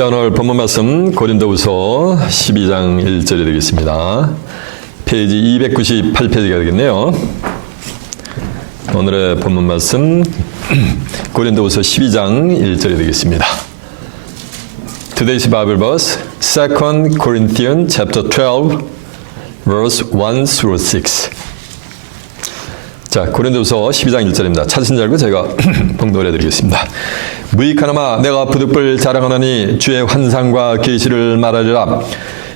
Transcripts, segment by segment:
자, 오늘 본문 말씀 고린도후서 12장 1절이 되겠습니다. 페이지 298페이지가 되겠네요. 오늘의 본문 말씀 고린도후서 12장 1절이 되겠습니다. Today's Bible verse, 2 Corinthians chapter 12, verse 1 through 6. 자, 고린도후서 12장 1절입니다. 찾으신 줄 알고 제가 봉독을 해드리겠습니다. 무익하나마 내가 부득불 자랑하노니 주의 환상과 계시를 말하리라.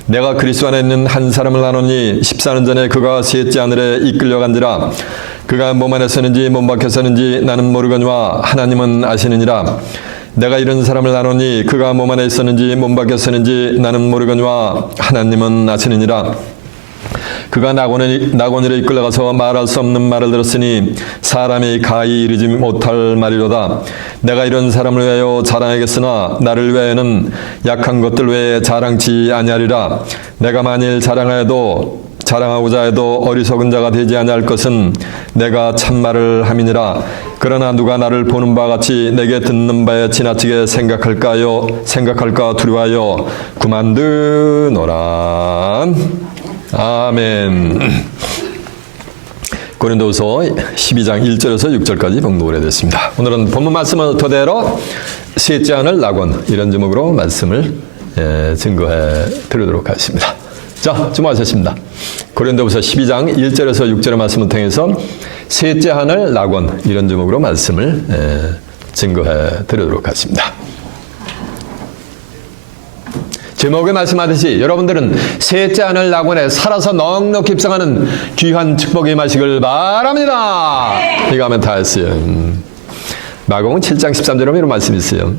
내가 그리스도 안에 있는 한 사람을 아노니 14년 전에 그가 셋째 하늘에 이끌려간지라. 그가 몸 안에 서는지 몸 밖에 서는지 나는 모르거니와 하나님은 아시느니라. 내가 이런 사람을 아노니 그가 몸 안에 있었는지 몸 밖에 서는지 나는 모르거니와 하나님은 아시느니라. 그가 낙원으로 이끌려가서 말할 수 없는 말을 들었으니 사람이 가히 이르지 못할 말이로다. 내가 이런 사람을 위하여 자랑하겠으나 나를 위하여는 약한 것들 외에 자랑치 아니하리라. 내가 만일 자랑하고자 해도 어리석은 자가 되지 아니할 것은 내가 참말을 함이니라. 그러나 누가 나를 보는 바와 같이 내게 듣는 바에 지나치게 생각할까 두려워하여 그만두노라. 아멘. 고린도후서 12장 1절에서 6절까지 봉독을 해드렸습니다. 오늘은 본문 말씀을 토대로 셋째 하늘 낙원 이런 제목으로 말씀을 증거해 드리도록 하겠습니다. 자, 주목하셨습니다. 고린도후서 12장 1절에서 6절의 말씀을 통해서 셋째 하늘 낙원 이런 제목으로 말씀을 증거해 드리도록 하겠습니다. 제목에 말씀하듯이 여러분들은 셋째 하늘 낙원에 살아서 넉넉히 입성하는 귀한 축복의 임하시길 바랍니다. 이거 하면 다 했어요. 마가복음 7장 13절에 이런 말씀이 있어요.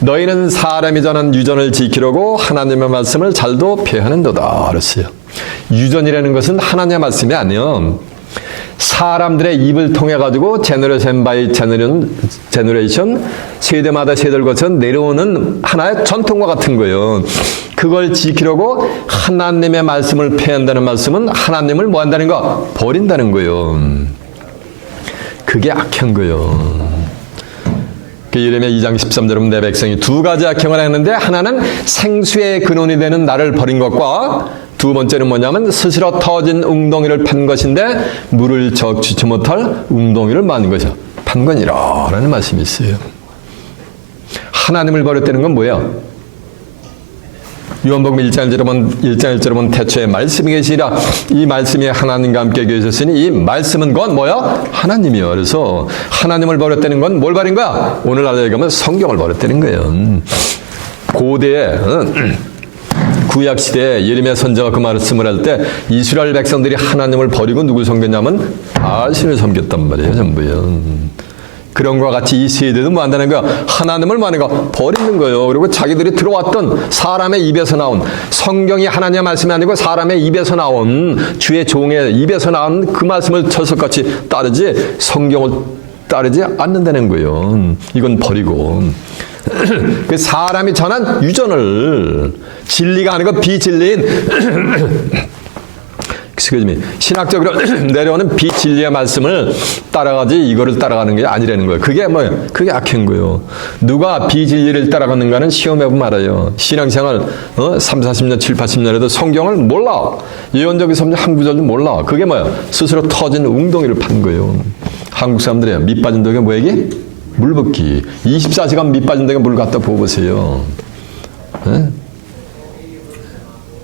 너희는 사람이 전한 유전을 지키려고 하나님의 말씀을 잘도 폐하는도다 그랬어요. 유전이라는 것은 하나님의 말씀이 아니에요. 사람들의 입을 통해 가지고 제너레이션 바이 제너레이션 세대마다 세대를 거쳐 내려오는 하나의 전통과 같은 거예요. 그걸 지키려고 하나님의 말씀을 폐한다는 말씀은 하나님을 뭐 한다는 거? 버린다는 거예요. 그게 악한 거예요. 예레미야 2장 13절은 내 백성이 두 가지 악행을 했는데 하나는 생수의 근원이 되는 나를 버린 것과 두 번째는 뭐냐면 스스로 터진 웅덩이를 판 것인데 물을 적시지 못할 웅덩이를 만 것이야. 판 거니라 라는 말씀이 있어요. 하나님을 버렸다는 건 뭐야? 요한복음 1장 1절에 보면 태초에 말씀이 계시라. 이 말씀이 하나님과 함께 계셨으니 이 말씀은 건 뭐야? 하나님이요. 그래서 하나님을 버렸다는 건 뭘 버린 거야? 오늘날 얘기하면 성경을 버렸다는 거예요. 고대에 구약시대에 예레미야 선지자가 그 말씀을 할 때 이스라엘 백성들이 하나님을 버리고 누굴 섬겼냐면 바알신을 섬겼단 말이에요. 전부요. 그런 것과 같이 이 세대도 뭐 한다는 거야? 하나님을 뭐 하는 거? 버리는 거예요. 그리고 자기들이 들어왔던 사람의 입에서 나온 성경이 하나님의 말씀이 아니고 사람의 입에서 나온 주의 종의 입에서 나온 그 말씀을 철석같이 따르지 성경을 따르지 않는다는 거예요. 이건 버리고 그 사람이 전한 유전을 진리가 아니고 비진리인 신학적으로 내려오는 비진리의 말씀을 따라가지 이거를 따라가는 게 아니라는 거예요. 그게 뭐예요? 그게 악한 거예요. 누가 비진리를 따라가는가는 시험해보면 알아요. 신앙생활 3, 40년, 7, 80년 해도 성경을 몰라. 예언적인 성경 한 구절도 몰라. 그게 뭐예요? 스스로 터진 웅덩이를 판 거예요. 한국 사람들이야. 밑 빠진 덕에 뭐 얘기? 물 붓기. 24시간 밑 빠진 덕에 물 갖다 부어보세요. 네?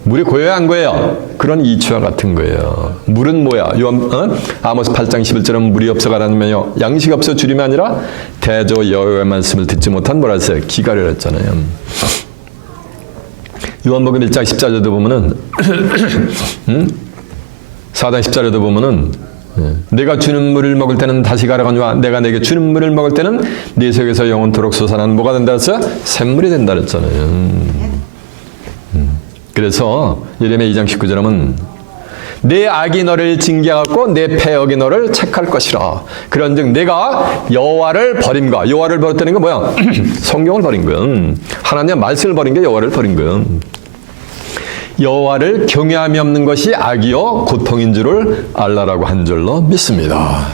물이 고여야 안 고여요? 그런 이치와 같은 거예요. 물은 뭐야? 아모스 8장 11절은 물이 없어가라면요. 양식 없어 주림이 아니라 대저 여호와의 말씀을 듣지 못한 뭐라 했어요? 기가를 했잖아요. 요한복음 1장 14절도 보면은 4장 14절도 보면은 내가 주는 물을 먹을 때는 다시 가라가니와 내가 내게 주는 물을 먹을 때는 네 속에서 영원토록 솟아나는 뭐가 된다 했어요? 샘물이 된다 그랬잖아요. 그래서 예레미야 2장 19절에 하면 내 악이 너를 징계하고 내 패역이 너를 책할 것이라. 그런즉 내가 여호와를 버림과 여호와를 버렸다는 건 뭐야? 성경을 버린 거야. 하나님의 말씀을 버린 게 여호와를 버린 거야. 여호와를 경외함이 없는 것이 악이요 고통인 줄을 알라라고 한 줄로 믿습니다.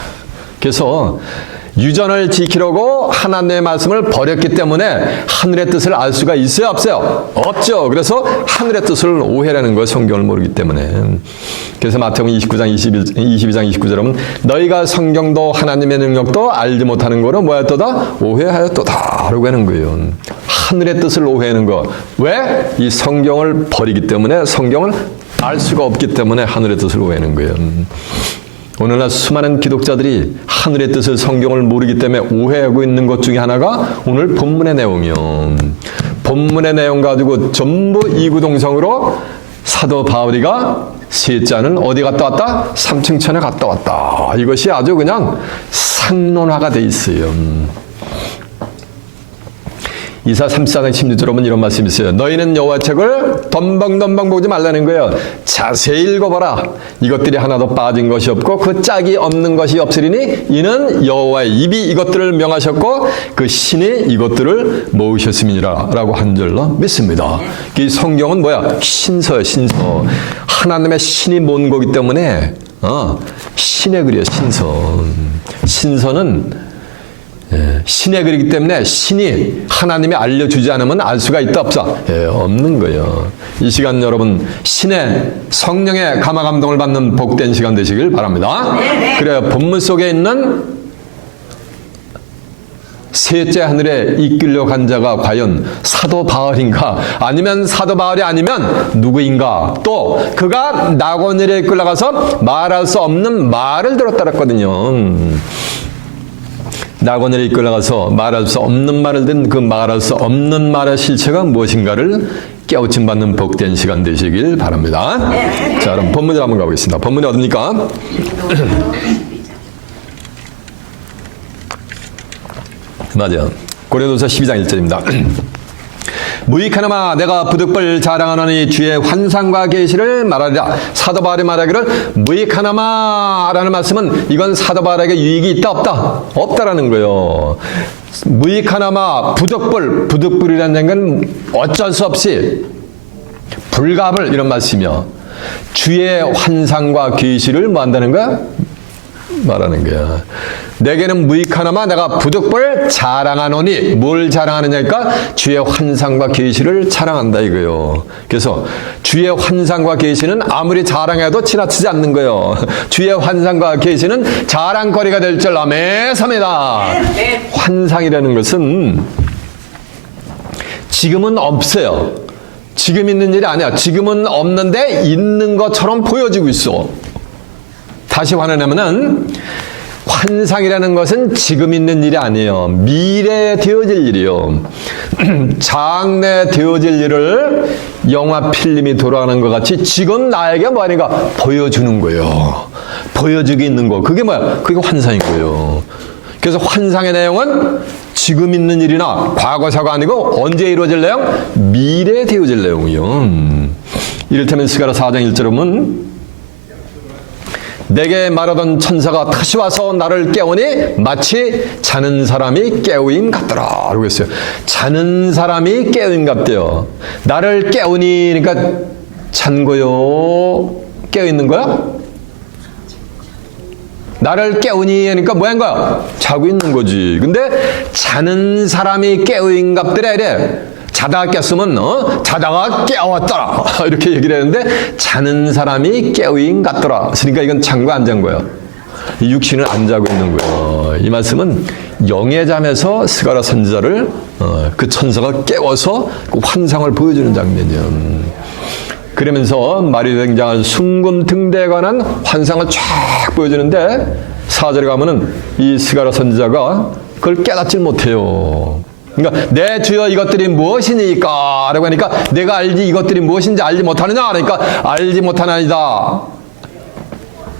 그래서 유전을 지키려고 하나님의 말씀을 버렸기 때문에 하늘의 뜻을 알 수가 있어요, 없어요? 없죠. 그래서 하늘의 뜻을 오해라는 거예요. 성경을 모르기 때문에. 그래서 마태복음 22장 29절에 보면 너희가 성경도 하나님의 능력도 알지 못하는 거로 뭐였도다? 오해하였도다 라고 하는 거예요. 하늘의 뜻을 오해하는 거. 왜? 이 성경을 버리기 때문에, 성경을 알 수가 없기 때문에 하늘의 뜻을 오해하는 거예요. 오늘날 수많은 기독자들이 하늘의 뜻을, 성경을 모르기 때문에 오해하고 있는 것 중에 하나가 오늘 본문의 내용이요. 본문의 내용 가지고 전부 이구동성으로 사도 바울이가 셋째 안은 어디 갔다 왔다? 삼층천에 갔다 왔다. 이것이 아주 그냥 상론화가 돼 있어요. 이사 34장 16절 보면 이런 말씀이 있어요. 너희는 여호와 책을 덤벙덤벙 보지 말라는 거예요. 자세히 읽어봐라. 이것들이 하나도 빠진 것이 없고 그 짝이 없는 것이 없으리니 이는 여호와의 입이 이것들을 명하셨고 그 신이 이것들을 모으셨음이니라 라고 한 줄로 믿습니다. 이 성경은 뭐야? 신서예요. 신서. 하나님의 신이 모은 거기 때문에 신의 글이에요. 신서. 신서는 신의 글이기 때문에 신이 하나님이 알려주지 않으면 알 수가 있다 없어? 없는 거예요. 이 시간 여러분 신의 성령의 감화 감동을 받는 복된 시간 되시길 바랍니다. 그래요. 본문 속에 있는 셋째 하늘에 이끌려 간 자가 과연 사도 바울인가? 아니면 사도 바울이 아니면 누구인가? 또 그가 낙원으로 이끌려가서 말할 수 없는 말을 들었다 그랬거든요. 낙원으로 이끌려가서 말할 수 없는 말을 든 그 말할 수 없는 말의 실체가 무엇인가를 깨우침 받는 복된 시간 되시길 바랍니다. 자, 그럼 본문으로 한번 가보겠습니다. 본문이 어딥니까? 맞아요. 고린도서 12장 1절입니다. 무익하나마 내가 부득불 자랑하노니 주의 환상과 계시를 말하리라. 사도 바울이 말하기를 무익하나마라는 말씀은 이건 사도 바울에게 유익이 있다 없다? 없다라는 거예요. 무익하나마 부득불이라는 건 어쩔 수 없이 불가불 이런 말씀이요. 주의 환상과 계시를 뭐 한다는 거야? 말하는 거야. 내게는 무익하나마 내가 부득불 자랑하노니 뭘 자랑하느냐니까 주의 환상과 계시를 자랑한다 이거요. 그래서 주의 환상과 계시는 아무리 자랑해도 지나치지 않는 거예요. 주의 환상과 계시는 자랑거리가 될 줄 아멘합니다. 환상이라는 것은 지금은 없어요. 지금 있는 일이 아니야. 지금은 없는데 있는 것처럼 보여지고 있어. 다시 화내냐면은 환상이라는 것은 지금 있는 일이 아니에요. 미래에 되어질 일이요. 장래에 되어질 일을 영화 필름이 돌아가는 것 같이 지금 나에게 뭐하니까 보여주는 거예요. 보여주고 있는 거. 그게 뭐야? 그게 환상인 거예요. 그래서 환상의 내용은 지금 있는 일이나 과거사가 아니고 언제 이루어질 내용? 미래에 되어질 내용이요. 이를테면 스가랴 4장 1절에 보면 내게 말하던 천사가 다시 와서 나를 깨우니 마치 자는 사람이 깨우임 같더라 라고 했어요. 자는 사람이 깨우임 같대요. 나를 깨우니 그러니까 잔 거요? 깨어있는 거야? 나를 깨우니 하니까 뭐한 거야? 자고 있는 거지. 근데 자는 사람이 깨우임 같더라 이래. 자다가 깼으면 자다가 깨웠더라 이렇게 얘기를 했는데 자는 사람이 깨우인 같더라. 그러니까 이건 잔 거 안 잔 거예요. 이 육신은 안 자고 있는 거예요. 이 말씀은 영의 잠에서 스가랴 선지자를 그 천사가 깨워서 그 환상을 보여주는 장면이에요. 그러면서 말이 등장한 순금 등대에 관한 환상을 쫙 보여주는데 4절에 가면은 이 스가랴 선지자가 그걸 깨닫질 못해요. 그러니까 내 주여 이것들이 무엇이니까? 라고 하니까 내가 알지 이것들이 무엇인지 알지 못하느냐? 그러니까 알지 못하나이다.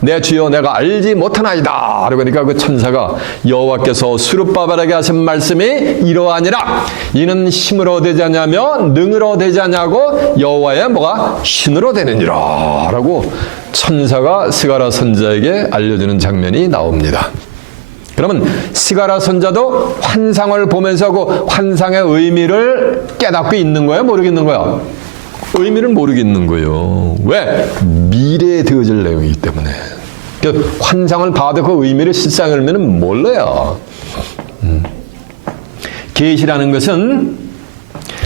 내 주여 내가 알지 못하나이다. 라고 하니까 그 천사가 여호와께서 수룹바벨에게 하신 말씀이 이러하니라. 이는 힘으로 되지 않냐며 능으로 되지 않냐고 여호와의 뭐가 신으로 되느니라. 라고 천사가 스가랴 선지자에게 알려주는 장면이 나옵니다. 그러면 스가랴 선지자도 환상을 보면서 그 환상의 의미를 깨닫고 있는 거예요? 모르겠는 거예요? 의미를 모르겠는 거예요. 왜? 미래에 되어질 내용이기 때문에. 환상을 봐도 그 의미를 실상의 의미는 몰라요. 계시라는 것은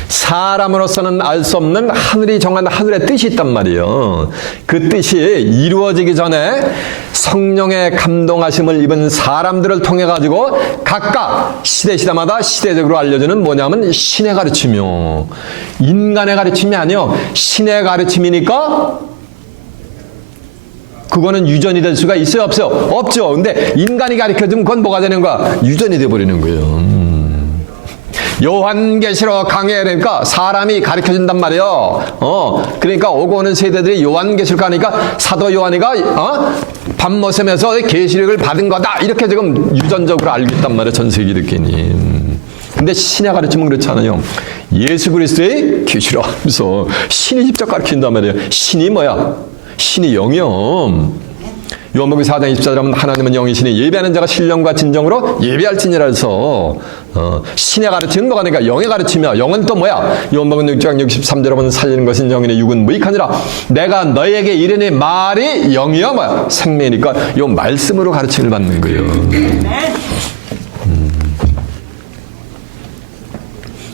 사람으로서는 알 수 없는 하늘이 정한 하늘의 뜻이 있단 말이에요. 그 뜻이 이루어지기 전에 성령의 감동하심을 입은 사람들을 통해 가지고 각각 시대마다 시대적으로 알려주는 뭐냐면 신의 가르침이요. 인간의 가르침이 아니요. 신의 가르침이니까 그거는 유전이 될 수가 있어요? 없어요? 없죠. 근데 인간이 가르쳐주면 그건 뭐가 되는 거야? 유전이 돼버리는 거예요. 요한계시로 강해야 되니까 사람이 가르쳐준단 말이에요. 그러니까 오고 오는 세대들이 요한계시를 가니까 사도 요한이가 밤 모섬에서 계시력을 받은 거다 이렇게 지금 유전적으로 알고 있단 말이에요. 전 세계들끼리. 근데 신의 가르침은 그렇지 않아요. 예수 그리스도의 계시라 하면서 신이 직접 가르친단 말이에요. 신이 뭐야? 신이 영이요. 요한복음 4장 24절 하면 하나님은 영이시니 예배하는 자가 신령과 진정으로 예배할지니라 해서 신의 가르침은 뭐가 되니까 영의 가르침이야. 영은 또 뭐야? 요한복음 6장 63절 하면 살리는 것은 영이니 육은 무익하니라. 내가 너에게 이르니 말이 영이야 뭐야? 생명이니까 요 말씀으로 가르침을 받는 거예요.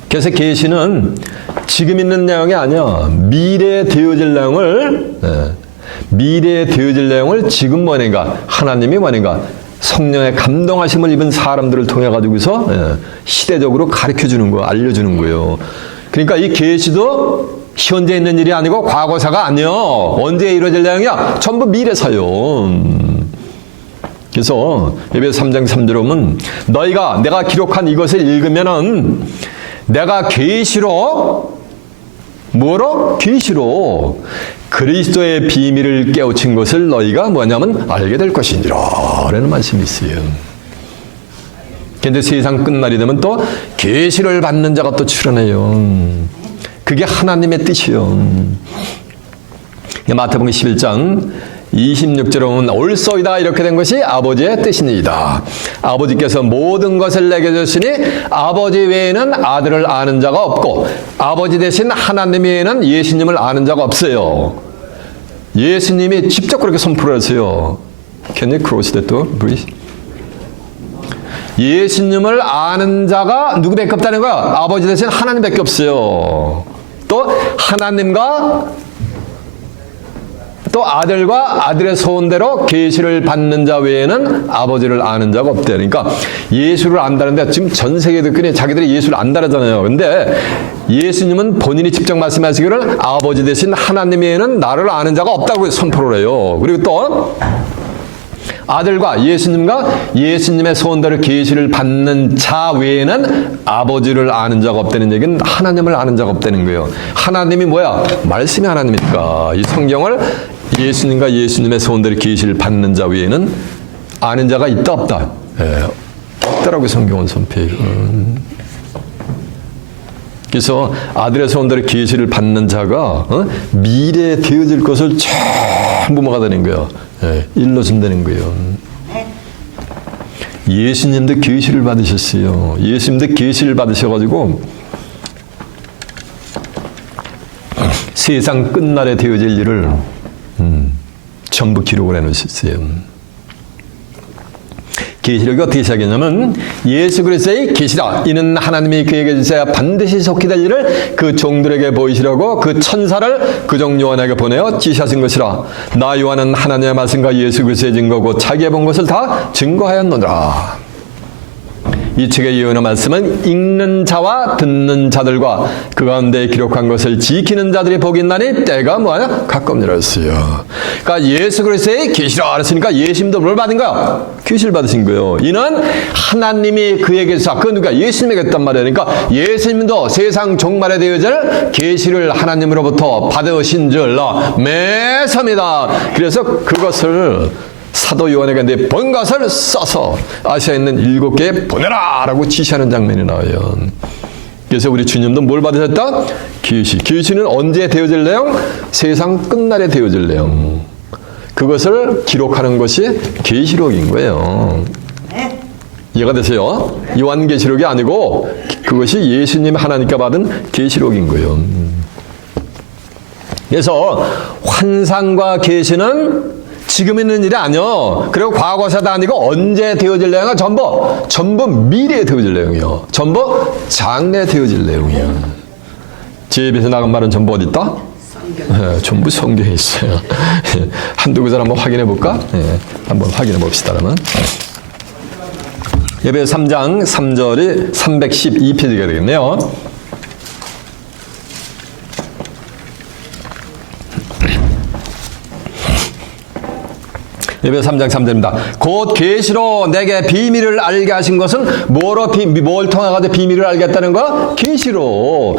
그래서 계시는 지금 있는 내용이 아니야. 미래에 되어질 내용을 지금 뭐인가 하나님이 뭐인가 성령의 감동하심을 입은 사람들을 통해 가지고서 시대적으로 가르쳐주는 거, 알려주는 거예요. 그러니까 이 계시도 현재 있는 일이 아니고 과거사가 아니요. 언제 이루어질 내용이야? 전부 미래사요. 그래서 에베소 3장 3절 보면 내가 기록한 이것을 읽으면은 내가 계시로 계시로 그리스도의 비밀을 깨우친 것을 너희가 뭐냐면 알게 될 것이니라 라는 말씀이 있어요. 그런데 세상 끝날이 되면 또 계시를 받는 자가 또 출현해요. 그게 하나님의 뜻이요. 마태복음 11장 26절에 보면 올소이다 이렇게 된 것이 아버지의 뜻이니이다. 아버지께서 모든 것을 내게 주시니 아버지 외에는 아들을 아는 자가 없고 아버지 대신 하나님 외에는 예수님을 아는 자가 없어요. 예수님이 직접 그렇게 선포를 하세요. Can you cross that door, please? 예수님을 아는 자가 누구밖에 없다는 거야? 아버지 대신 하나님밖에 없어요. 또 하나님과 또 아들과 아들의 소원대로 계시를 받는 자 외에는 아버지를 아는 자가 없대. 그러니까 예수를 안다는데 지금 전 세계들끼리 자기들이 예수를 안다잖아요. 근데 예수님은 본인이 직접 말씀하시기를 아버지 대신 하나님 외에는 나를 아는 자가 없다고 선포를 해요. 그리고 또 아들과 예수님과 예수님의 소원대로 계시를 받는 자 외에는 아버지를 아는 자가 없다는 얘기는 하나님을 아는 자가 없다는 거예요. 하나님이 뭐야? 말씀이 하나님이니까 이 성경을 예수님과 예수님의 소원대로 계시를 받는 자 외에는 아는 자가 있다 없다? 없다라고 성경은 선포해요. 그래서 아들의 소원대로 계시를 받는 자가 미래에 되어질 것을 전부 뭐가 되는 거예요? 일러준다는 거예요. 예수님도 계시를 받으셨어요. 예수님도 계시를 받으셔가지고 세상 끝날에 되어질 일을 전부 기록을 해놓으셨어요. 계시록이 어떻게 시작했냐면 예수 그리스도의 계시다. 이는 하나님이 그에게 주셔야 반드시 속히 될 일을 그 종들에게 보이시려고 그 천사를 그종 요한에게 보내어 지시하신 것이라. 나 요한은 하나님의 말씀과 예수 그리스도의 증거고 자기가 본 것을 다 증거하였노라. 이 책의 예언의 말씀은 읽는 자와 듣는 자들과 그 가운데 기록한 것을 지키는 자들이 복이 있나니 때가 뭐냐? 가까움이라 했어요. 그러니까 예수 그리스도의 계시라 그랬으니까 예수님도 뭘 받은 거야? 계시를 받으신 거예요. 이는 하나님이 그에게 주사, 그건 누가? 예수님에게 했단 말이에요. 그러니까 예수님도 세상 종말에 되어질 계시를 하나님으로부터 받으신 줄 매섭니다. 그래서 그것을 사도 요한에게 내 본 것을 써서 아시아에 있는 7개에 보내라 라고 지시하는 장면이 나와요. 그래서 우리 주님도 뭘 받으셨다? 계시. 계시는 언제 되어질 내용? 세상 끝날에 되어질 내용. 그것을 기록하는 것이 계시록인 거예요. 이해가 되세요? 요한계시록이 아니고 그것이 예수님 하나님께 받은 계시록인 거예요. 그래서 환상과 계시는 지금 있는 일이 아니요. 그리고 과거사도 아니고 언제 되어질 내용은 전부 미래에 되어질 내용이요. 전부 장래 되어질 내용이요. 제 입에서 나간 말은 전부 어디 있다? 네, 전부 성경에 있어요. 한두 구절 한번 확인해 볼까? 네, 한번 확인해 봅시다. 그러면 에베소 3장 3절이 312페이지가 되겠네요. 에베소 3장 3절입니다. 곧 계시로 내게 비밀을 알게 하신 것은 뭘 통해서 비밀을 알겠다는 거? 계시로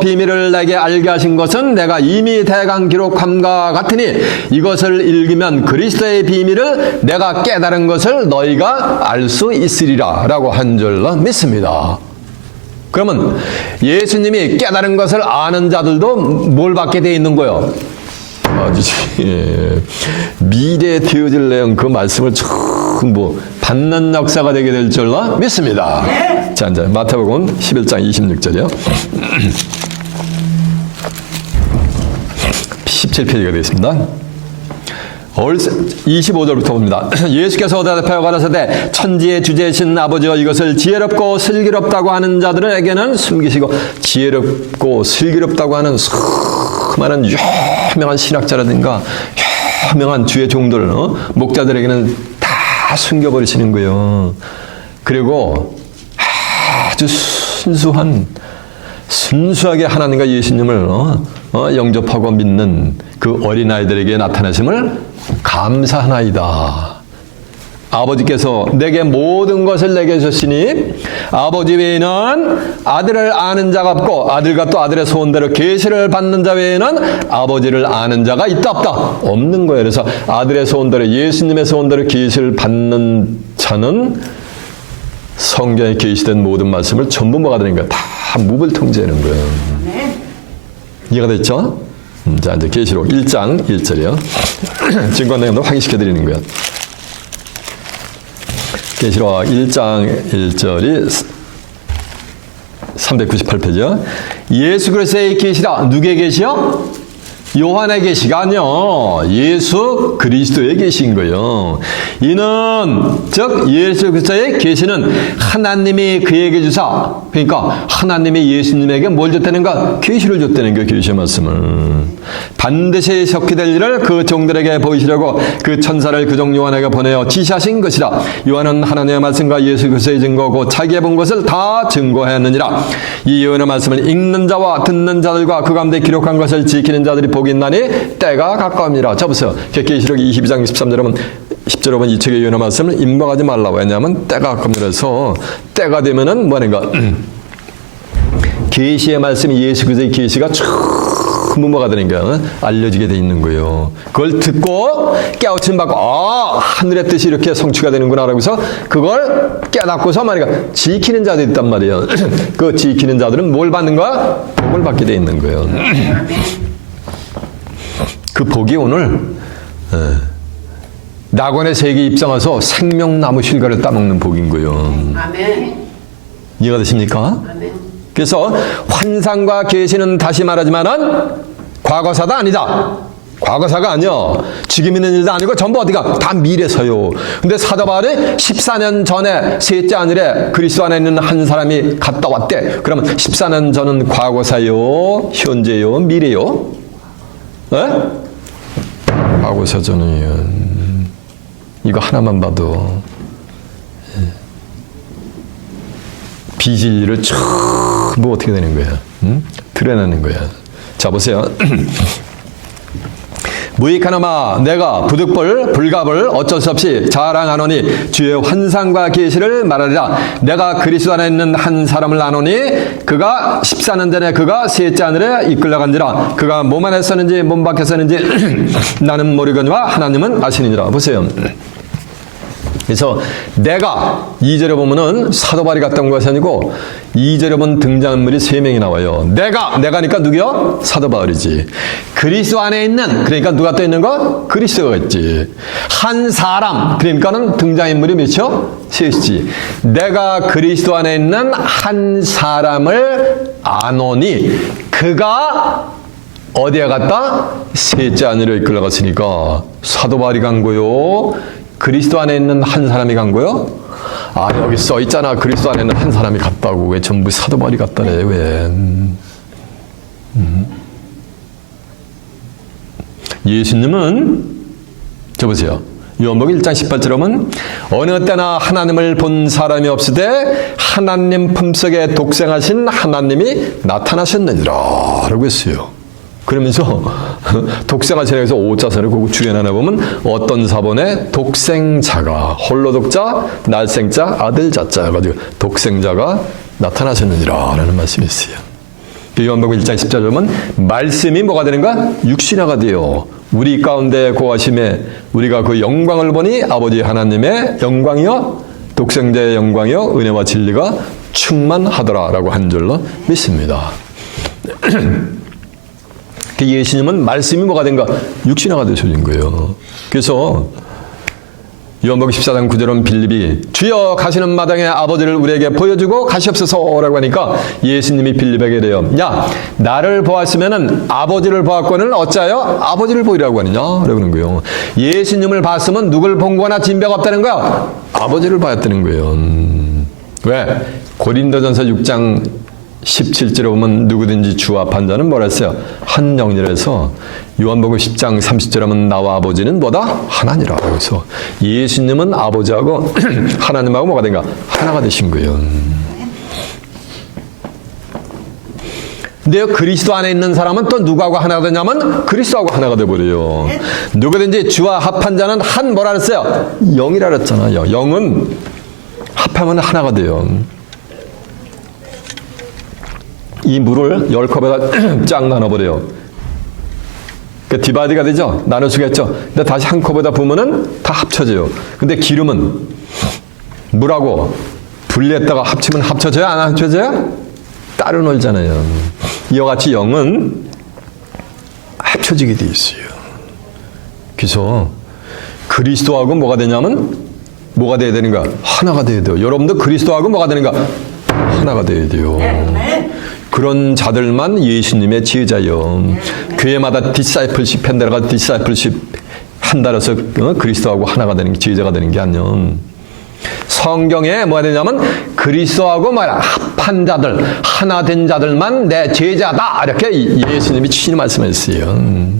비밀을 내게 알게 하신 것은 내가 이미 대강 기록함과 같으니 이것을 읽으면 그리스도의 비밀을 내가 깨달은 것을 너희가 알 수 있으리라 라고 한 줄로 믿습니다. 그러면 예수님이 깨달은 것을 아는 자들도 뭘 받게 돼 있는 거예요? 미래에 되어질 내용 그 말씀을 전부 받는 역사가 되게 될 줄로 믿습니다. 자, 이제 마태복음 11장 26절이요. 17페이지가 되겠습니다. 25절부터 봅니다. 예수께서 대답하여 가라사대 천지의 주제이신 아버지여 이것을 지혜롭고 슬기롭다고 하는 자들에게는 숨기시고 지혜롭고 슬기롭다고 하는 수많은 유명한 신학자라든가 유명한 주의 종들 목자들에게는 다 숨겨버리시는 거예요. 그리고 아주 순수하게 하나님과 예수님을 영접하고 믿는 그 어린아이들에게 나타나심을 감사하나이다. 아버지께서 내게 모든 것을 내게 주셨으니 아버지 외에는 아들을 아는 자가 없고 아들과 또 아들의 소원대로 계시를 받는 자 외에는 아버지를 아는 자가 있다 없다? 없는 거예요. 그래서 아들의 소원대로 예수님의 소원대로 계시를 받는 자는 성경에 계시된 모든 말씀을 전부 뭐가 되는 거야? 다 무불통제하는 거예요. 이해가 됐죠? 자, 이제 계시록 1장 1절이요. 증거 내용도 확인시켜 드리는 거예요. 계시록 1장 1절이 398페이지요. 예수 그리스도의 계시라. 누구의 계시요? 요한의 계시가 아니요. 예수 그리스도의 계시인 거예요. 이는 즉 예수 그리스도의 계시는 하나님이 그에게 주사, 그러니까 하나님이 예수님에게 뭘 줬다는가? 계시를 줬다는 거예요. 계시의 말씀을. 반드시 적게 될 일을 그 종들에게 보이시려고 그 천사를 그 종 요한에게 보내어 지시하신 것이라. 요한은 하나님의 말씀과 예수 그리스도의 증거고 자기가 본 것을 다 증거하였느니라. 이 요한의 말씀을 읽는 자와 듣는 자들과 그 가운데 기록한 것을 지키는 자들이 복이 있나니 때가 가까웁니다. 자 보세요. 계시록 22장 23절 보면 10절 보면 이 책의 요한의 말씀을 임박하지 말라고. 왜냐하면 때가 가까웁니다. 그래서 때가 되면은 뭐하는가? 계시의 말씀이 예수 그리스도의 계시가 전부 뭐가 되는가? 알려지게 돼 있는 거예요. 그걸 듣고 깨우침 받고 하늘의 뜻이 이렇게 성취가 되는구나 라고 해서 그걸 깨닫고서 말이야 지키는 자들이 있단 말이에요. 그 지키는 자들은 뭘 받는 거야? 복을 받게 돼 있는 거예요. 그 복이 오늘 낙원의 세계에 입성해서 생명나무 실과를 따먹는 복인 거예요. 아멘. 이해가 되십니까? 아멘. 그래서 환상과 계시는 다시 말하지만은 과거사가 아니다. 과거사가 아니요. 지금 있는 일도 아니고 전부 어디가? 다 미래서요. 근데 사도 바울이 14년 전에 셋째 하늘에 그리스도 안에 있는 한 사람이 갔다 왔대. 그러면 14년 전은 과거사요, 현재요, 미래요? 네? 과거사전이요. 이거 하나만 봐도 비진리를 전부 어떻게 되는 거야? 드러내는 거야. 자 보세요. 무익하나마 내가 부득불 불갑을 어쩔 수 없이 자랑하노니 주의 환상과 계시를 말하리라. 내가 그리스도 안에 있는 한 사람을 아노니 그가 14년 전에 그가 셋째 하늘에 이끌려간지라. 그가 몸 안에 썼는지 몸 밖에 썼는지 나는 모르거니와 하나님은 아시니라. 보세요. 그래서 내가 2절에 보면은 사도 바울이 갔다 온 것이 아니고 2절에 보면 등장인물이 3명이 나와요. 내가니까 누구요? 사도 바울이지. 그리스도 안에 있는, 그러니까 누가 또 있는 거? 그리스도가 있지. 한 사람, 그러니까는 등장인물이 몇이요? 셋이지. 내가 그리스도 안에 있는 한 사람을 아노니 그가 어디에 갔다? 셋째 안으로 이끌어갔으니까 사도 바울이 간 거요? 그리스도 안에 있는 한 사람이 간 거요? 아, 여기 써 있잖아. 그리스도 안에 있는 한 사람이 갔다고. 왜 전부 사도 바울이 갔다래? 왜? 예수님은 저 보세요. 요한복음 1장 18절에 보면 어느 때나 하나님을 본 사람이 없으되 하나님 품속에 독생하신 하나님이 나타나셨느니라 라고 했어요. 그러면서 독생하신 에서 오자선을 그 주연 하나 보면 어떤 사본에 독생자가 홀로 독자 날생자 아들 자자 가지고 독생자가 나타나셨느니라 라는 말씀이 있어요. 요한복음 1장 10절에 보면 말씀이 뭐가 되는가? 육신화가 돼요. 우리 가운데 거하심에 우리가 그 영광을 보니 아버지 하나님의 영광이요 독생자의 영광이요 은혜와 진리가 충만하더라라고 한 줄로 믿습니다. 예수님은 말씀이 뭐가 된가? 육신화가 되셔진 거예요. 그래서 요한복음 14장 9절은 빌립이 주여 가시는 마당에 아버지를 우리에게 보여주고 가시옵소서라고 하니까 예수님이 빌립에게 이래요. 야, 나를 보았으면은 아버지를 보았거늘 어찌하여 아버지를 보이라고 하느냐? 라고 하는 거예요. 예수님을 봤으면 누굴 본 거나 진배가 없다는 거야? 아버지를 봤다는 거예요. 왜? 고린도전서 6장 17절에 보면 누구든지 주 앞한 자는 뭐라 했어요? 한 영이라서 요한복음 10장 30절에 보면 나와 아버지는 뭐다? 하나니라. 그래서 예수님은 아버지하고 하나님하고 뭐가 된가? 하나가 되신 거예요. 근데 그리스도 안에 있는 사람은 또 누구하고 하나가 되냐면 그리스도하고 하나가 되어버려요. 누구든지 주와 합한 자는 한 뭐라 그랬어요? 영이라 그랬잖아요. 영은 합하면 하나가 돼요. 이 물을 10컵에다 쫙 나눠버려요. 그 디바이드가 되죠? 나눌 수가 있죠? 근데 다시 한 컵에다 부으면은 다 합쳐져요. 근데 기름은 물하고 분리했다가 합치면 합쳐져요? 안 합쳐져요? 따로 놀잖아요. 이와 같이 영은 합쳐지게 돼 있어요. 그래서 그리스도하고 뭐가 되냐면 뭐가 돼야 되는가? 하나가 돼야 돼요. 여러분도 그리스도하고 뭐가 되는가? 하나가 돼야 돼요. 그런 자들만 예수님의 제자요. 교회마다 디사이플십 팬데라가 디사이플십 한다라서 그리스도하고 하나가 되는 게 제자가 되는 게 아니요. 성경에 뭐가 되냐면 그리스도하고 뭐야 합한 자들, 하나 된 자들만 내 제자다 이렇게 예수님이 친히 말씀했어요.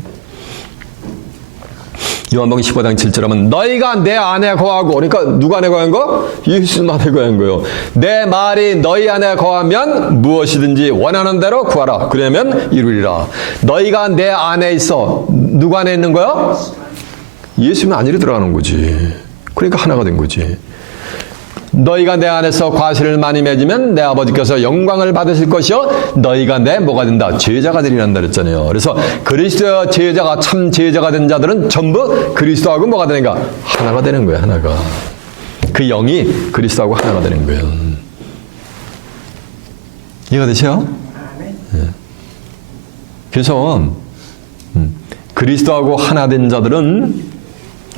요한복음 15장 7절 하면 너희가 내 안에 거하고 그러니까 누가 안에 거한 거? 예수님 안에 거한 거예요. 내 말이 너희 안에 거하면 무엇이든지 원하는 대로 구하라. 그러면 이루리라. 너희가 내 안에 있어. 누구 안에 있는 거야? 예수님 안으로 들어가는 거지. 그러니까 하나가 된 거지. 너희가 내 안에서 과실을 많이 맺으면 내 아버지께서 영광을 받으실 것이요 너희가 내 뭐가 된다? 제자가 되리란다 그랬잖아요. 그래서 그리스도의 제자가 참 제자가 된 자들은 전부 그리스도하고 뭐가 되는가? 하나가 되는 거예요. 하나가. 그 영이 그리스도하고 하나가 되는 거예요. 이해가 되세요? 네. 그래서 그리스도하고 하나 된 자들은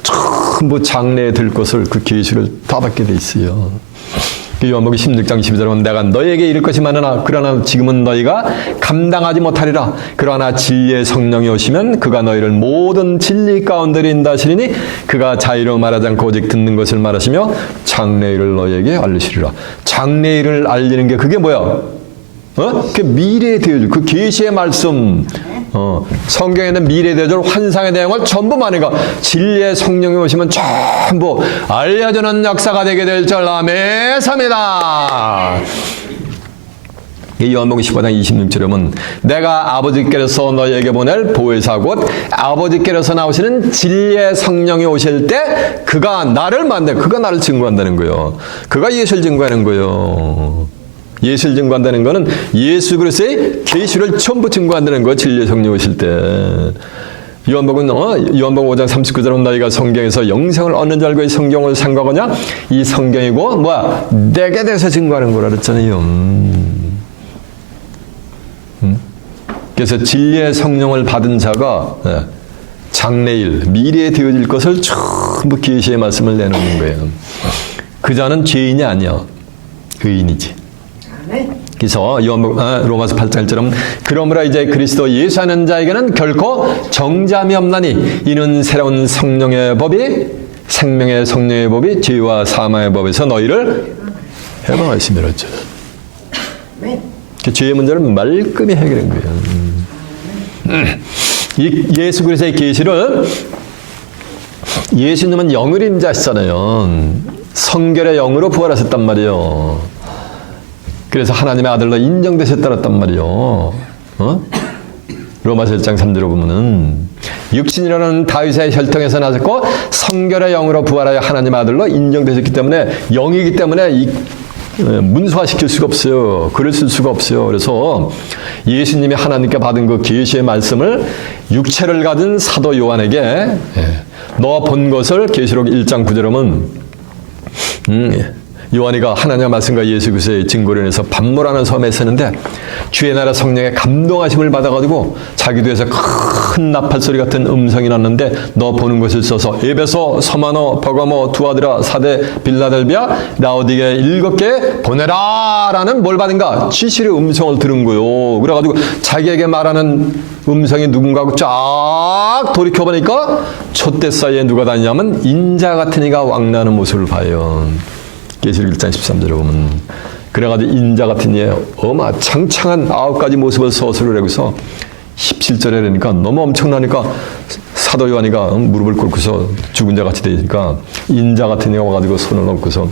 전부 장래에 들 것을 그 계시를 다 받게 돼 있어요. 요한복음 16장 12절에 내가 너희에게 이를 것이 많으나 그러나 지금은 너희가 감당하지 못하리라. 그러나 진리의 성령이 오시면 그가 너희를 모든 진리 가운데 인도하시리니 그가 자의로 말하지 않고 오직 듣는 것을 말하시며 장래일을 너희에게 알리시리라. 장래일을 알리는 게 그게 뭐야? 그 미래에 되어줄 그 계시의 말씀. 성경에 있는 미래에 되어줄 환상의 내용을 전부 말하니까 진리의 성령이 오시면 전부 알려주는 역사가 되게 될 줄 믿습니다. 요한복음 15장 26절에 보면 내가 아버지께로서 너희에게 보낼 보혜사 곧 아버지께로서 나오시는 진리의 성령이 오실 때 그가 나를 만나 그가 나를 증거한다는 거예요. 그가 예수를 증거하는 거예요. 예수를 증거한다는 것은 예수 그리스도의 계시를 전부 증거한다는 거예요. 진리의 성령 오실 때. 요한복음 5장 39절은 너희가 성경에서 영생을 얻는 줄 알고 이 성경을 산 거거냐? 이 성경이고 뭐야? 내게 대해서 증거하는 거라 그랬잖아요. 그래서 진리의 성령을 받은 자가 장래일, 미래에 되어질 것을 전부 계시의 말씀을 내놓는 거예요. 그 자는 죄인이 아니야. 의인이지. 그래서 로마서 8장 1절은 그러므로 이제 그리스도 예수 하는 자에게는 결코 정죄함이 없나니 이는 새로운 성령의 법이 생명의 성령의 법이 죄와 사망의 법에서 너희를 해방하심이라 했죠. 그 죄의 문제를 말끔히 해결한 거예요. 이 예수 그리스도의 계시를 예수님은 영을 임자시잖아요. 성결의 영으로 부활하셨단 말이에요. 그래서 하나님의 아들로 인정되셨다랬단 말이요. 로마서 1장 3절로 보면은 육신이라는 다윗의 혈통에서 나셨고 성결의 영으로 부활하여 하나님의 아들로 인정되셨기 때문에 영이기 때문에 문서화시킬 수가 없어요. 글을 쓸 수가 없어요. 그래서 예수님이 하나님께 받은 그 계시의 말씀을 육체를 가진 사도 요한에게 너 본 것을 계시록 1장 9절에 보면 요한이가 하나님의 말씀과 예수 그리스도의 증거로 인해서 반모라는 섬에 있었는데 주의 나라 성령의 감동하심을 받아가지고 자기도 해서 큰 나팔소리 같은 음성이 났는데 너 보는 것을 써서 에베소, 서마노, 버가모, 두아드라, 사데, 빌라델비아, 라오디게 7개 보내라 라는 뭘 받은가? 지시의 음성을 들은 거요. 그래가지고 자기에게 말하는 음성이 누군가고 쫙 돌이켜보니까 촛대 사이에 누가 다니냐면 인자 같은 이가 왕래하는 모습을 봐요. 계시록 1장 13절에 보면 그래가지고 인자 같은 이의 어마창창한 9가지 모습을 서술을 하고서 17절에 그러니까 너무 엄청나니까 사도 요한이가 무릎을 꿇고서 죽은 자 같이 되니까 인자 같은 이가 와가지고 손을 얹고서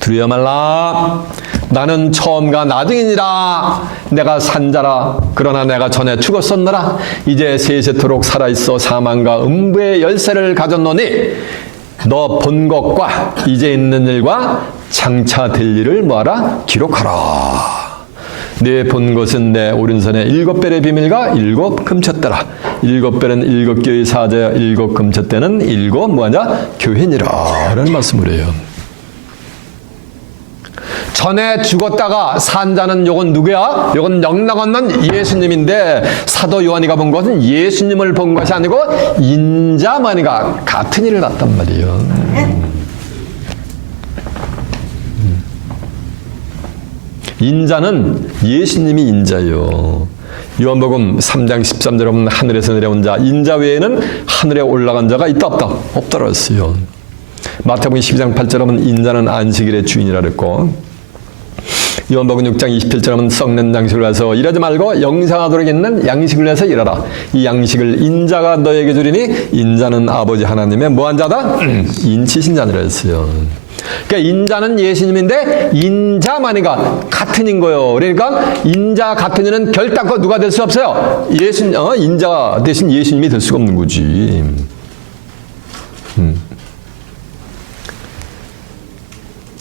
두려워 말라 나는 처음과 나중이니라 내가 산자라 그러나 내가 전에 죽었었노라 이제 세세토록 살아있어 사망과 음부의 열쇠를 가졌노니 너 본 것과 이제 있는 일과 장차 될 일을 뭐하라? 기록하라. 네 본 것은 내 오른손에 7별의 비밀과 7 금쳤더라. 7별은 7교의 사자여 7 금쳤대는 7 뭐하냐? 교회니라 라는 말씀을 해요. 전에 죽었다가 산 자는 요건 누구야? 요건 영락없는 예수님인데 사도 요한이가 본 것은 예수님을 본 것이 아니고 인자만이가 같은 일을 봤단 말이에요. 인자는 예수님이 인자예요. 요한복음 3장 13절에 보면 하늘에서 내려온 자 인자 외에는 하늘에 올라간 자가 있다 없다? 없다고 했어요. 마태복음 12장 8절에 보면 인자는 안식일의 주인이라 그랬고 요한복음 6장 27절에 보면 썩는 양식을 해서 일하지 말고 영생하도록 있는 양식을 해서 일하라. 이 양식을 인자가 너에게 주리니 인자는 아버지 하나님의 뭐한 자다? 인치신 자니라 했어요. 그러니까 인자는 예수님인데 인자만이가 같은 인 거예요. 그러니까 인자 같은 이는 결단코 누가 될 수 없어요. 인자 대신 예수님이 될 수가 없는 거지.